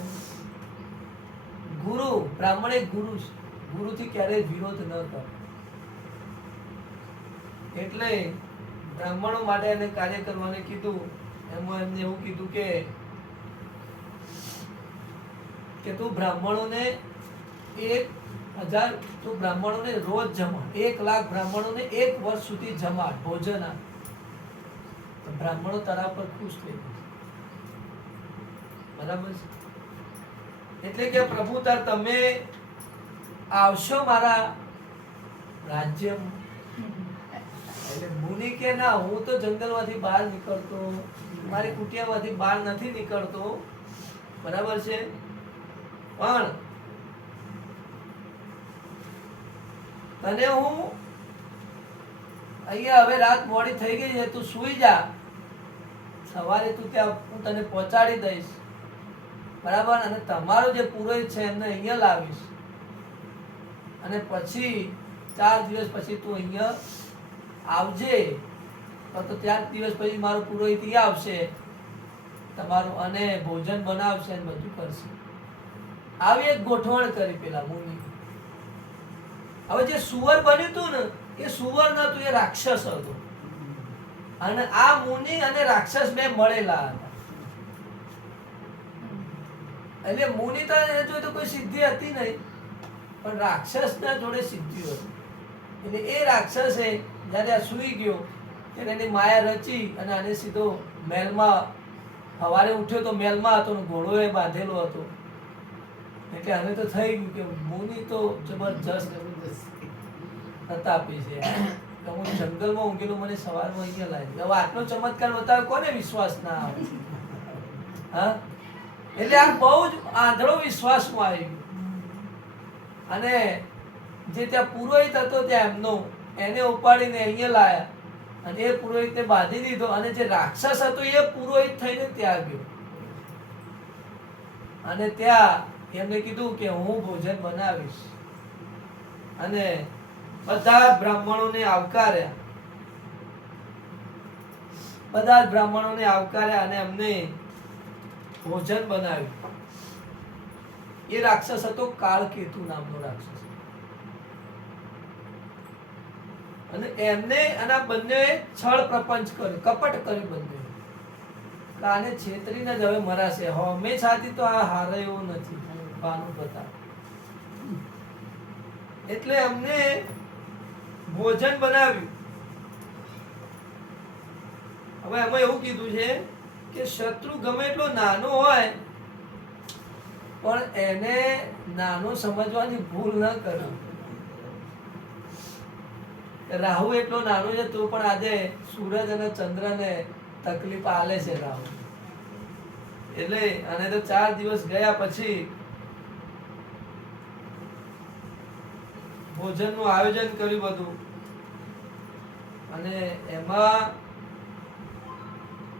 ગુરુ, બ્રાહ્મણ એક ગુરુ છે. ગુરુથી ક્યારેય વિરોધ ન કરો. એટલે બ્રાહ્મણો માટે એને કાર્ય કરવાને કીધું એમાં એમને એવું કીધું કે તું બ્રાહ્મણોને 1000 તું બ્રાહ્મણોને રોજ જમાડ, 1,00,000 બ્રાહ્મણોને 1 વર્ષ સુધી જમાડ, ભોજન આપ. તો બ્રાહ્મણો તારા પર ખુશ થઈ જશે. બરાબર છે? એટલે કે પ્રભુ તાર તમે આવશો મારા રાજ્યમાં. એટલે મુનિ કે ના, હું તો જંગલમાંથી બહાર નીકળતો, મારી કુટિયામાંથી બહાર નથી નીકળતો. બરાબર છે? પણ તને હું અહીંયા હવે રાત મોડી થઈ ગઈ છે, તું સૂઈ જા, સવારે તું ત્યાં હું તને પહોંચાડી દઈશ. બરાબર? અને તમારો જે પુરોહિત છે એમને અહીંયા લાવીશ, અને પછી 4 દિવસ પછી તું અહીંયા આવજે. તો 4 દિવસ પછી મારો પુરોહિત અહીંયા આવશે તમારું, અને ભોજન બનાવશે અને બધું કરશે. આવી એક ગોઠવણ કરી પેલા મુનિ. હવે જે સુવર બન્યું હતું ને, એ સુવર નતું, એ રાક્ષસ હતો. અને આ મુનિ અને રાક્ષસ બે મળેલા હતા. એટલે મુનિ તો જો કોઈ સિદ્ધિ હતી નહીં, પણ રાક્ષસના જોડે સિદ્ધિ હતી. એટલે એ રાક્ષસે જ્યારે આ સૂઈ ગયો ત્યારે એની માયા રચી અને આને સીધો મહેલમાં, સવારે ઉઠ્યો તો મહેલમાં હતો ને ઘોડો એ બાંધેલો હતો. એટલે આને તો થઈ ગયું કે મુનિ તો જબરજસ્ત પ્રતાપી છે. હું જંગલમાં ઊંઘેલો, મને સવારમાં અહીંયા લાવી. હવે આટલો ચમત્કાર બતાવે, કોને વિશ્વાસ ના આવે? હા, એટલે આ બહુ જ આંધળો વિશ્વાસમાં આવી ગયો. અને જે ત્યાં પુરોહિત હતો ત્યાં એમનો, એને ઉપાડીને અહીંયા લાયા અને એ પુરોહિતને બાંધી દીધો. અને જે રાક્ષસ હતો એ પુરોહિત થઈને ત્યાં ગયો અને ત્યાં એમને કીધું કે હું ભોજન બનાવીશ. અને બધા જ બ્રાહ્મણોને આવકાર્યા, બધા જ બ્રાહ્મણોને આવકાર્યા અને એમને ભોજન બનાવ્યું. એ રાક્ષસ હતો કાળકેતુ નામનો રાક્ષસ. અને એમને અને બંનેએ છળ પ્રપંચ કર્યો, કપટ કર્યું બંને. આને છેતરીને જ હવે મરાશે, હંમેશાથી તો આ હારે એવો નથી ભાનુ પ્રતાપ. એટલે અમને ભોજન બનાવ્યું. હવે એમાં એવું કીધું છે કે શત્રુ ગમે એટલો નાનો હોય પણ એને નાનો સમજવાની ભૂલ ન કરે. રાહુ એટલો નાનો છે તો પણ આજે સૂરજ અને ચંદ્રને તકલીફ આલે છે રાહુ. એટલે અને તો 4 દિવસ ગયા પછી ભોજનનું આયોજન કર્યું બધું. અને એમાં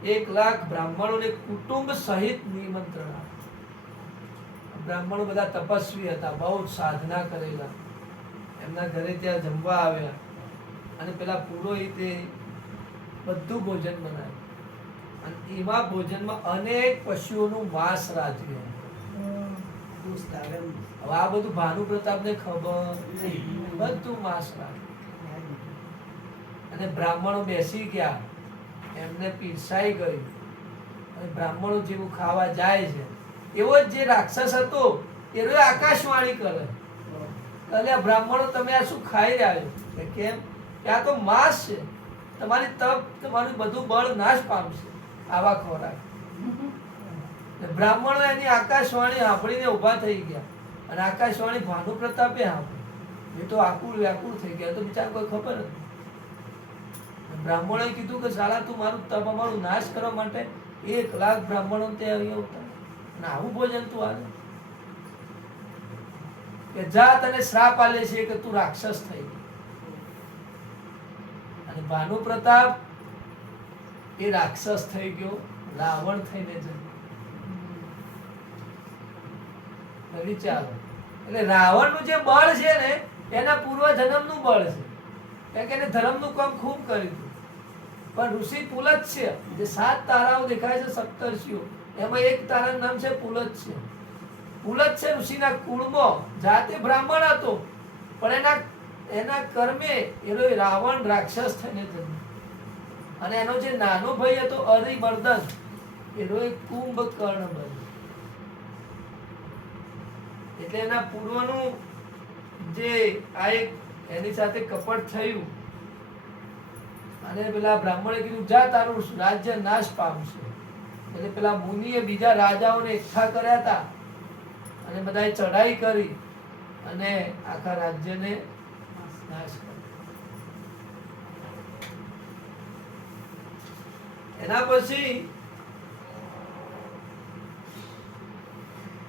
1,00,000 બ્રાહ્મણોને કુટુંબ સહિત નિમંત્રણ આપ્યું. બ્રાહ્મણો બધા તપસ્વી હતા, બહુ સાધના કરેલા. એમના ઘરે ત્યાં જમવા આવ્યા અને પેલા પુરોહિતે બધું ભોજન બનાવ્યું. અને એમાં ભોજનમાં અનેક પશુઓનું માંસ રાખ્યું. હવે આ બધું ભાનુ પ્રતાપને ખબર નહીં, બધું માંસ રાખ્યું. અને બ્રાહ્મણો બેસી ગયા, એમને પીરસાઈ ગયું. અને બ્રાહ્મણો જેવું ખાવા જાય છે એવો જ જે રાક્ષસ હતો એનો આકાશવાણી કરે, એટલે બ્રાહ્મણો તમે આ શું ખાઈ રહ્યા છો? કેમ કે આ તો માંસ છે, તમારી તપ, તમારું બધું બળ નાશ પામશે આવા ખોરાક. બ્રાહ્મણો એની આકાશવાણી સાંભળીને ઉભા થઈ ગયા. અને આકાશવાણી ભાનુ પ્રતાપે સાંભળી. એ તો આકુળ વ્યાકુળ થઈ ગયા, તો બિચારા કોઈ ખબર નથી. બ્રાહ્મણોએ કીધું કે સાલા તું મારું તપ, અમારું નાશ કરવા માટે 1,00,000 બ્રાહ્મણો તે અહીંયા ઉતાર, અને આવું ભોજન તું આલે? કે જા, તને શ્રાપ આલે છે કે તું રાક્ષસ થઈ ગઈ. અને ભાનુ પ્રતાપ એ રાક્ષસ થઈ ગયો, રાવણ થઈને જન્મ્યો. વિચારો, એટલે રાવણનું જે બળ છે ને એના પૂર્વ જન્મનું બળ છે. કારણ કે એને ધર્મનું કામ ખૂબ કર્યું. પણ ઋષિ પુલત્સ્ય, જે 7 તારાઓ દેખાય છે, સપ્તર્ષિઓ, એમાં એક તારાનું નામ છે પુલત્સ્ય. પુલત્સ્ય ઋષિના કુળમાં જાતે બ્રાહ્મણ હતો, પણ એના કર્મે એનો રાવણ રાક્ષસ થઈને જન્મ્યો. અને એનો જે નાનો ભાઈ હતો અરિમર્દન, એનો એક કુંભકર્ણ બન્યો. એટલે એના પૂર્વનું જે આ એક એની સાથે કપટ થયું અને પેલા બ્રાહ્મણે કીધું જા તારું રાજ્ય નાશ પામશે. એટલે પેલા મુનિએ બીજા રાજાઓને એકઠા કર્યા હતા અને બધાએ ચઢાઈ કરી અને આખા રાજ્યને નાશ કર્યો. એના પછી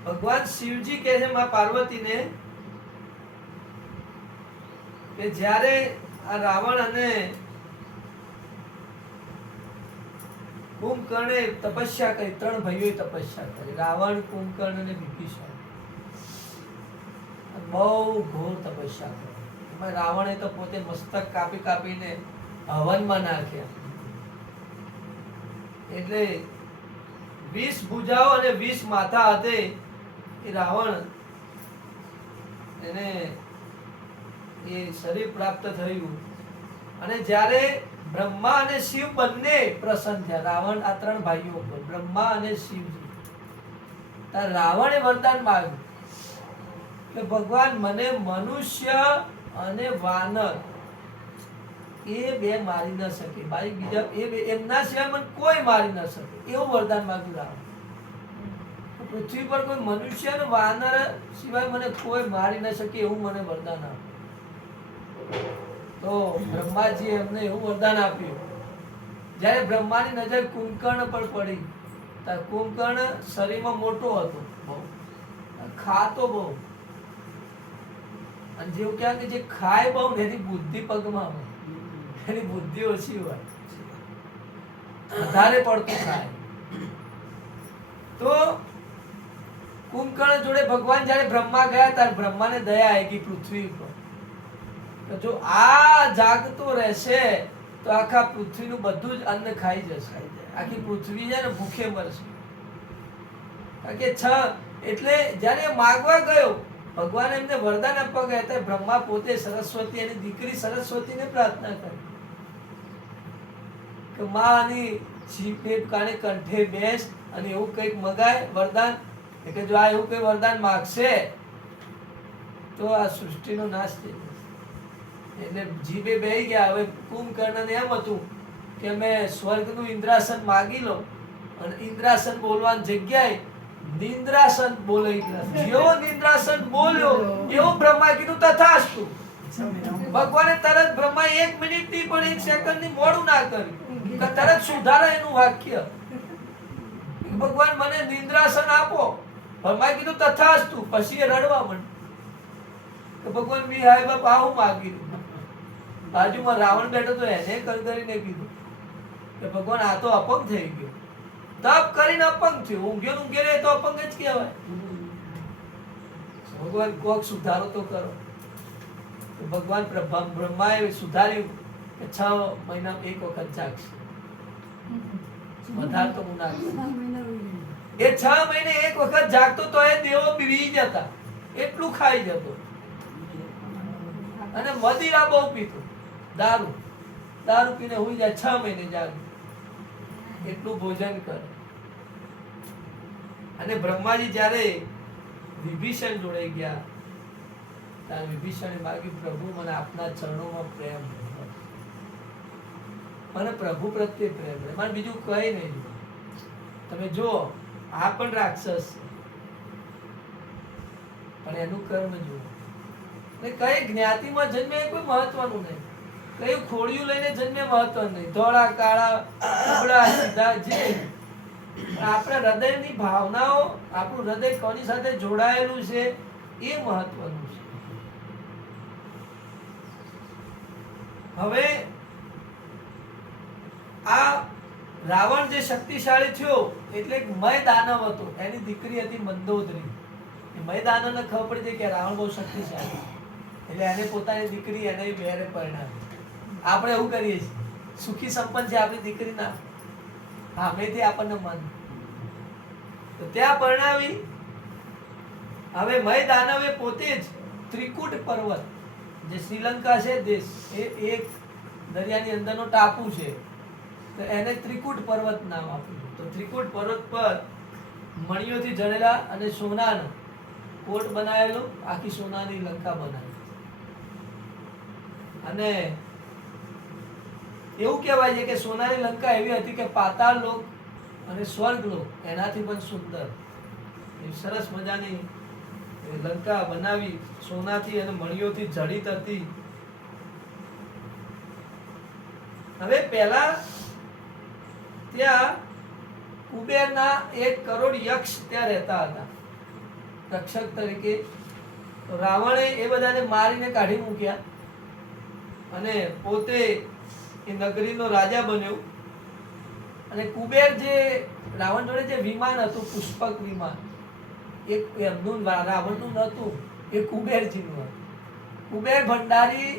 ભગવાન શિવજી કહે છે માં પાર્વતીને કે જ્યારે આ રાવણ અને કુંભકર્ણે તપસ્યા કરી, 3 ભાઈઓએ તપસ્યા કરી, રાવણ, કુંભકર્ણ અને વિભીષણ. બહુ ઘોર તપસ્યા કરી. એમાં રાવણે તો પોતે મસ્તક કાપી કાપીને હવનમાં નાખ્યા. એટલે 20 ભુજાઓ અને 20 માથા hatte એ રાવણ એને એ શરીર પ્રાપ્ત થયું. અને જ્યારે બ્રહ્મા અને શિવ બંને પ્રસન્ન થયા, રાવણ આ 3 ભાઈઓ પર, બ્રહ્મા અને શિવજી, ત્યારે રાવણે વરદાન માંગ્યું કે ભગવાન મને મનુષ્ય અને વાનર એ બે મારી ન શકે, ભાઈ બીજા એમના સિવાય મને કોઈ મારી ન શકે, એવું વરદાન માંગ્યું રાવણ. પૃથ્વી પર કોઈ મનુષ્ય અને વાનર સિવાય મને કોઈ મારી ન શકે એવું મને વરદાન આપ્યું. તો બ્રહ્માજી એમને એવું વરદાન આપ્યું. જ્યારે બ્રહ્માની નજર કુંભકર્ણ પર પડી, ત્યારે કુંભકર્ણ શરીરમાં મોટો હતો, બહુ ખાતો બહુ, અને જેવું કહેવાય કે જે ખાય બહુ ને એની બુદ્ધિ પગમાં હોય, એની બુદ્ધિ ઓછી હોય, વધારે પડતું ખાય. તો કુંભકર્ણ જોડે ભગવાન જ્યારે બ્રહ્મા ગયા ત્યારે બ્રહ્માને દયા આવી પૃથ્વી ઉપર. તો જો આ જાગતો રહેશે તો આખા પૃથ્વીનું બધું જ અન્ન ખાઈ જશે, આખી પૃથ્વી છે ને ભૂખે મરશે. કારણ કે એટલે જ્યારે માગવા ગયો, ભગવાન એમને વરદાન આપવા ગયા ત્યારે બ્રહ્મા પોતે સરસ્વતી એની દીકરી સરસ્વતીને પ્રાર્થના કરી કે માં આની જીભે કાને કંઠે બેસ અને એવું કંઈક મગાય વરદાન, કે જો આ એવું કઈ વરદાન માગશે તો આ સૃષ્ટિનો નાશ થઈ જશે. એટલે જીભે બેહી ગયા. હવે કુંભકર્ણને એમ હતું કે મેં સ્વર્ગનું ઇન્દ્રાસન માગી લો, અને ઇન્દ્રાસન બોલવાની જગ્યાએ નિંદ્રાસન બોલાઈ ગયા. જેવો નિંદ્રાસન બોલ્યો એવું બ્રહ્મા કીધું તથાસ્તુ. ભગવાને તરત બ્રહ્મા 1 મિનિટ ની પણ 1 સેકન્ડ ની મોડું ના કર્યું, કે તરત સુધારા એનું વાક્ય. ભગવાન મને નિંદ્રાસન આપો. બ્રહ્માએ કીધું તથાસ્તુ. પછી એ રડવા માંડ્યો કે ભગવાન મી હાય બાપ આવું માગી. બાજુમાં રાવણ બેઠો તો એને કરીને કીધું કે ભગવાન આ તો અપંગ થઈ ગયો, તપ કરીને અપંગ થયો, ઊંઘ્યો રહે તો અપંગ જ કહેવાય. ભગવાન કોક સુધારો તો કરો. તો ભગવાન બ્રહ્માએ સુધાર્યું કે 6 મહિના 1 વખત જાગશે, વધારે તો હું ના કરું. એ 6 મહિને 1 વખત જાગતો તો એ દેવો પી જતા, એટલું ખાઈ જતો. અને મદિરા બહુ પીતો, દારૂ પીને હુઈ જાય, 6 મહિને જાગે, એટલું ભોજન કરે. અને બ્રહ્માજી જ્યારે વિભીષણ જોડે ગયા ત્યારે વિભીષણે માગ્યું પ્રભુ મને આપના ચરણોમાં પ્રેમ, મને પ્રભુ પ્રત્યે પ્રેમ, મને બીજું કઈ નહીં. તમે જો આ પણ રાક્ષસ છે પણ એનું કર્મ જુઓ. કઈ જ્ઞાતિમાં જન્મે કોઈ મહત્વનું નહીં, કયું ખોડિયું લઈને જન્મે મહત્વનું નહીં, ધોળા કાળા ઉબળા સીધા જે આપણા હૃદયની ભાવનાઓ, આપણું હૃદય કોની સાથે જોડાયેલું છે એ મહત્વનું છે. હવે આ રાવણ જે શક્તિશાળી થયો એટલે એક મય દાનવ હતો, એની દીકરી હતી મંદોદરી. મય દાનવને ખબર પડી કે રાવણ બહુ શક્તિશાળી, એટલે એને પોતાની દીકરી એને વેરે પરણાવી. આપણે એવું કરીએ છીએ, સુખી સંપન્ન છે આપણી દીકરી ના સામેથી આપણને મન, તો ત્યાં પરણાવી. હવે મય દાનવે પોતે જ ત્રિકૂટ પર્વત, જે શ્રીલંકા છે દેશ, એ એક દરિયાની અંદરનો ટાપુ છે, તો એને ત્રિકૂટ પર્વત નામ આપ્યું. તો ત્રિકૂટ પર્વત પર મણિયોથી જડેલા અને સોનાનો કોટ બનાવેલો, આખી સોનાની લંકા બનાવી. અને એવું કહેવાય છે કે સોનાની લંકા એવી હતી કે પાતાળ લોક અને સ્વર્ગ લોક એનાથી પણ સુંદર એ સરસ મજાની લંકા બનાવી, સોનાથી અને મણિયોથી જડિત હતી. હવે પહેલા ત્યાં કુબેરના 1 કરોડ યક્ષ ત્યાં રહેતા હતા રક્ષક તરીકે. તો રાવણે એ બધાને મારીને કાઢી મૂક્યા અને પોતે એ નગરીનો રાજા બન્યો. અને કુબેર જે રાવણ જોડે જે વિમાન હતું, પુષ્પક વિમાન, એ એમનું રાવણનું નહોતું, એ કુબેરજીનું હતું. કુબેર ભંડારી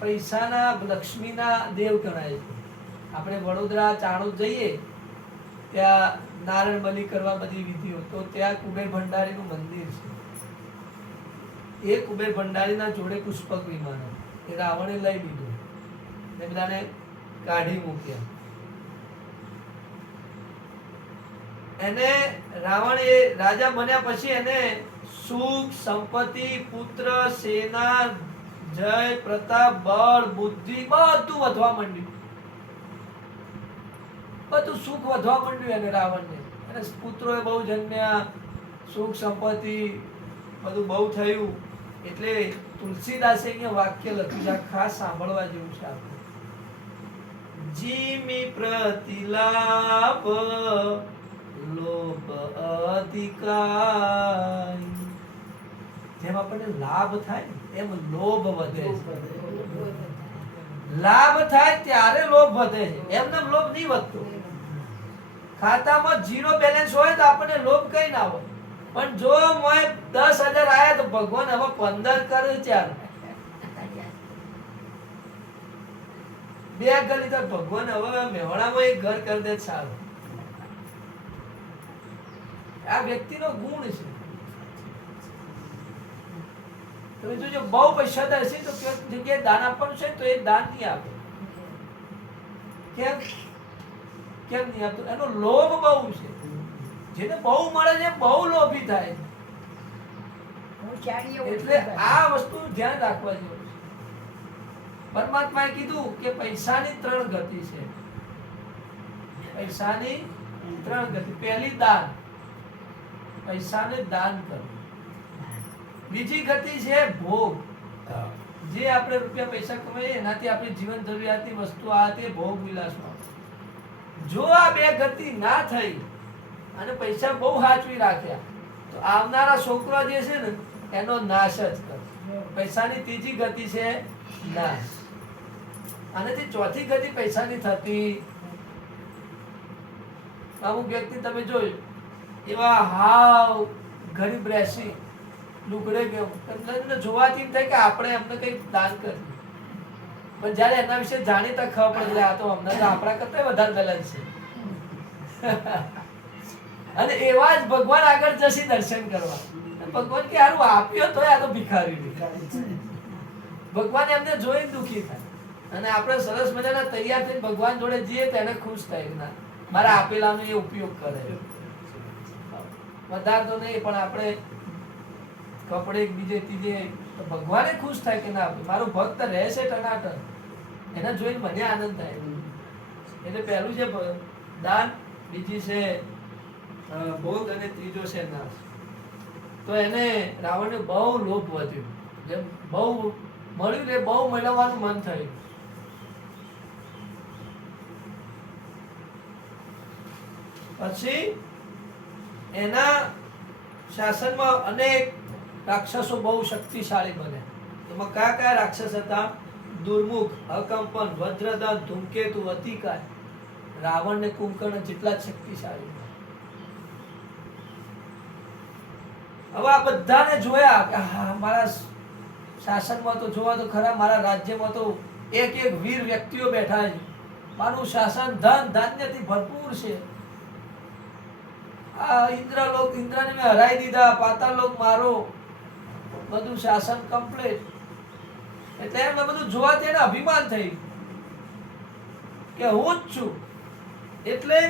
પૈસાના, લક્ષ્મીના દેવ ગણાય છે. આપણે વડોદરા ચાણોદ જઈએ ત્યાં નારાયણ બલિ કરવા બધી વિધિઓ, તો ત્યાં કુબેર ભંડારીનું મંદિર છે. એ કુબેર ભંડારીના જોડે પુષ્પક વિમાન હતું. એ રાવણે લઈ લીધું ને બધાને કાઢી મૂક્યા. એને રાવણ એ રાજા બન્યા પછી એને સુખ, સંપત્તિ, પુત્ર, સેના, જય, પ્રતાપ, બળ, બુદ્ધિ બધું વધવા માંડ્યું. બધું સુખ વધવા માંડ્યું એને રાવણને. એને પુત્રોએ બહુ જન્મ્યા, સુખ સંપત્તિ બધું બહુ થયું. એટલે તુલસીદાસે અહીંયા વાક્ય લખ્યું છે, આ ખાસ સાંભળવા જેવું છે આપણે. જીમી પ્રતિલાપ લોભ અધિકાય. જેમ આપણને લાભ થાય ને એમ લોભ વધે છે. લાભ થાય ત્યારે લોભ વધે છે, એમને લોભ નહીં વધતો. ખાતામાં 0 બેલેન્સ હોય તો આપણને લોભ કઈ ના હોય, પણ જો મોય 10,000 આયા તો ભગવાન હવે 15 કરે ચાલ. 2 ગલી તો ભગવાન હવે મેવાડામાં 1 ઘર કરી દે સારું. આ વ્યક્તિનો ગુણ છે. તમે જોજો બહુ પૈસાદાર છે તો કે જગ્યાએ દાન આપવાનું છે તો એ દાન નહીં આપે. કેમ કેમ નહીં આપતું? એનો લોભ બહુ છે. જેને બહુ મળે છે બહુ લોભી થાય છે. એટલે આ વસ્તુ ધ્યાન રાખવા જેવું છે. પરમાત્માએ કીધું કે પૈસાની 3 ગતિ છે. પૈસાની 3 ગતિ. પહેલી દાન, પૈસાને દાન કરવું. બીજી ગતિ છે ભોગ, જે આપણે રૂપિયા પૈસા કમાઈએ એનાથી આપણી જીવન જરૂરિયાતની વસ્તુ આ તે ભોગ વિલાસમાં. જો આ 2 ગતિ ના થઈ અને પૈસા બહુ સાચવી રાખ્યા તો આવનારા છોકરા જે છે ને એનો નાશ જ કરે. પૈસાની ત્રીજી ગતિ છે નાશ. અને તે ચોથી ગતિ પૈસાની થતી. અમુક વ્યક્તિ તમે જોયું એવા હાવ ગરીબ રહેશે, લુગડે ગયો, તમને જોવાથી એમ થાય કે આપણે એમને કંઈક દાન કરીએ. પણ જયારે એના વિશે જાણીતા ખબર પડે આ તો અમને તો આપણા કરતા વધારે બેલેન્સ છે. અને એવા જ ભગવાન આગળ જશે દર્શન કરવા. ભગવાન કે હારું આપ્યો તો આ તો ભિખારી. ભગવાન એમને જોઈને દુખી થાય. અને આપણે સરસ મજાના તૈયાર થઈને ભગવાન જોડે જઈએ તો એને ખુશ થાય ના મારા આપેલાનો એ ઉપયોગ કરે. વધારે તો નહીં પણ આપણે કપડે બીજે ત્રીજે તો ભગવાને ખુશ થાય કે ના મારું ભક્ત રહેશે ટનાટન, એને જોઈને મને આનંદ થાય. એટલે પહેલું છે દાન, બીજી છે ભોગ અને ત્રીજો છે નાશ. તો એને રાવણને બહુ લોભ વધ્યો. જેમ બહુ મળ્યું ને બહુ મેળવવાનું મન થયું. પછી એના શાસનમાં અનેક રાક્ષસો બહુ શક્તિશાળી બને. એમાં કયા કયા રાક્ષસ હતા? દુર્મુખ, અકંપન, વજ્રદંત, ધૂમકેતુ, અતિકાય. રાવણ ને કુંભકર્ણ જેટલા જ શક્તિશાળી. હવે આ બધાને જોયા કે મારા શાસનમાં તો જોવા તો ખરા, મારા રાજ્યમાં તો એક એક વીર વ્યક્તિઓ બેઠા છે. મારું શાસન ધન ધાન્યથી ભરપૂર છે. આ ઇન્દ્રલોક, ઇન્દ્રને મેં હરાઈ દીધા, પાતાળલોક મારો, બધું શાસન કમ્પ્લીટ. એટલે એમને બધું જોવાથી એને અભિમાન થઈ કે હું જ છું. એટલે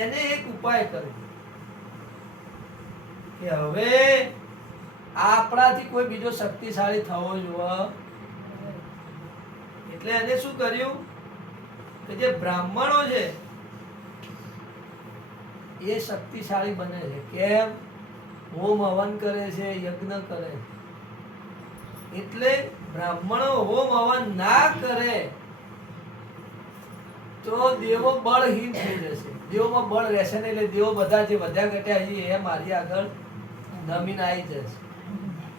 એને એક ઉપાય કર્યો કે હવે આપણાથી કોઈ બીજો શક્તિશાળી થવો જોઈએ. એટલે એને શું કર્યું કે જે બ્રાહ્મણો છે એ શક્તિશાળી બને છે. કેમ? હોમ હવન કરે છે, યજ્ઞ કરે છે. એટલે બ્રાહ્મણો હોમ હવન ના કરે તો દેવો બળહીન થઈ જશે, દેવોમાં બળ રહેશે નહીં. એટલે દેવો બધા જે વધ્યા ઘટ્યા છે એ મારી આગળ નમીને આવી જશે.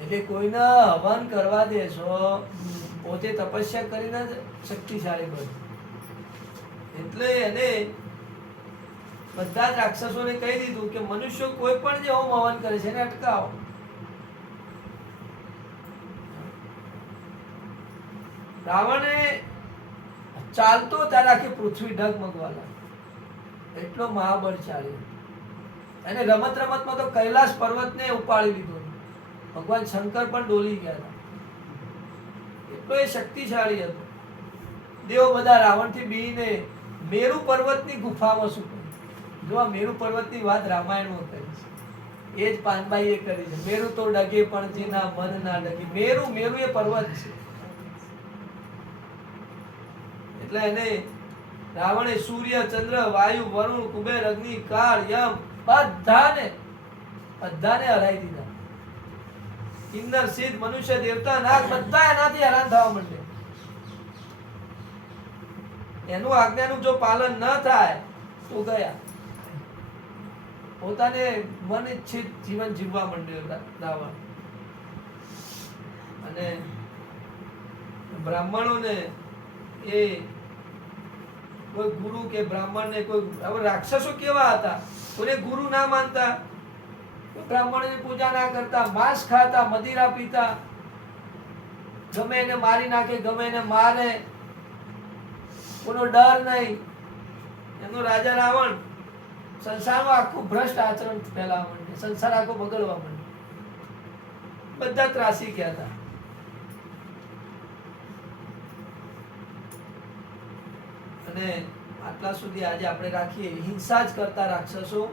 એટલે કોઈને હવન કરવા દેશો પોતે તપસ્યા કરીને જ શક્તિશાળી બને. એટલે એને બધા જ રાક્ષસોને કહી દીધું કે મનુષ્યો કોઈ પણ જે હોમ હવન કરે છે એને અટકાવો. રાવણે ચાલતો ત્યારે આખી પૃથ્વી ડગમગવા લાગી. એટલો મહાબળશાળી. એને રમત રમતમાં તો કૈલાસ પર્વતને ઉપાડી લીધો. ભગવાન શંકર પણ ડોલી ગયા હતા. એટલો એ શક્તિશાળી હતો. દેવો બધા રાવણથી બીને મેરુ પર્વતની ગુફામાં શું કર્યું? જો આ મેરુ પર્વતની વાત રામાયણમાં કરી છે. એ જ પાનબાઈએ કરી છે. મેરુ તો ડગે પણ જેના મન ના ડગે. મેરુ મેરુ એ પર્વત છે. એટલે એને રાવણે સૂર્ય, ચંદ્ર, વાયુ, વરુણ, કુબેર, અગ્નિ, કાળ, યમ બધાને હરાવી દીધા. કિન્નર, સિદ્ધ, મનુષ્ય, દેવતા, નાગ બધા એનાથી હેરાન થવા માંડ્યા. એનું આજ્ઞાનું જો પાલન ન થાય તો ગયા. પોતાને મન ઈચ્છિત જીવન જીવવા માંડ્યો રાવણ. અને બ્રાહ્મણોને એ કોઈ ગુરુ કે બ્રાહ્મણ ને કોઈ, હવે રાક્ષસો કેવા હતા, કોઈને ગુરુ ના માનતા, બ્રાહ્મણની પૂજા ના કરતા, માંસ ખાતા, મદિરા પીતા, ગમે એને મારી નાખે, ગમે એને મારે, કોઈનો ડર નહીં. એનો રાજા રાવણ સંસારમાં આખું ભ્રષ્ટ આચરણ ફેલાવા માંડે, સંસાર આખો બગડવા માંડે. બધા ત્રાસી ગયા હતા. અને આટલા સુધી આજે આપણે રાખીએ. હિંસા જ કરતા રાક્ષસો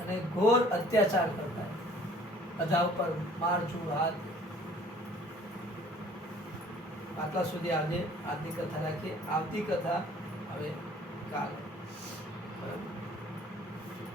અને ઘોર અત્યાચાર કરતા, બધા ઉપર મારઝૂડ હાથ. આટલા સુધી આજે આજની કથા રાખીએ. આવતી કથા હવે કાલે.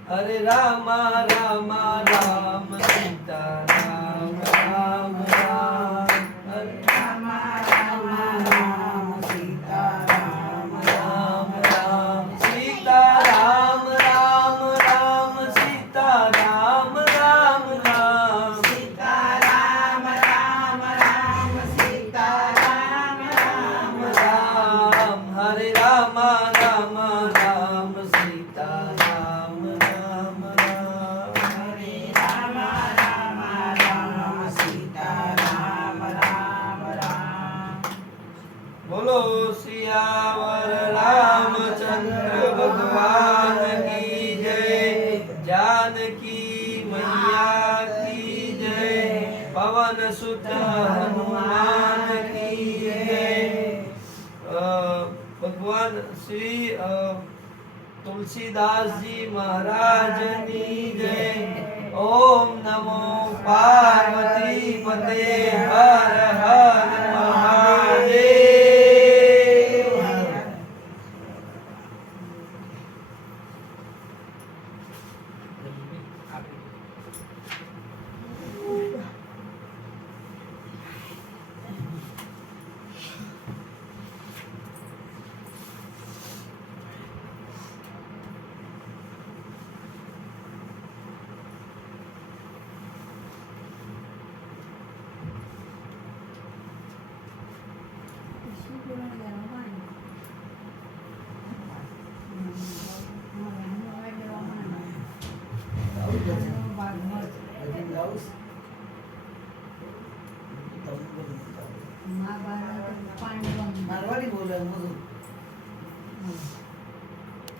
હરે રામ રામ રામ સીતા રામ રામ રામ. હરે રામ રામ રામ સીતા રામ રામ રામ. સીતા રામ રામ રામ સીતા રામ રામ રામ. સીતા રામ રામ રામ સીતા રામ રામ રામ. હરે રામ રામ રામ સીતા રામ રામ રામ. હરે રામ રામ રામ સીતા રામ રામ રામ. બોલો સિયાવર રામચંદ્ર ભગવાન કી જય. जानकी मैया की जय. पवन सुत हनुमान की जय. भगवान श्री तुलसीदास जी महाराज की जय. ओम नमो पार्वती पते. हर हर महादेव. મહાભારત પાંડવ મારવાડી બોલે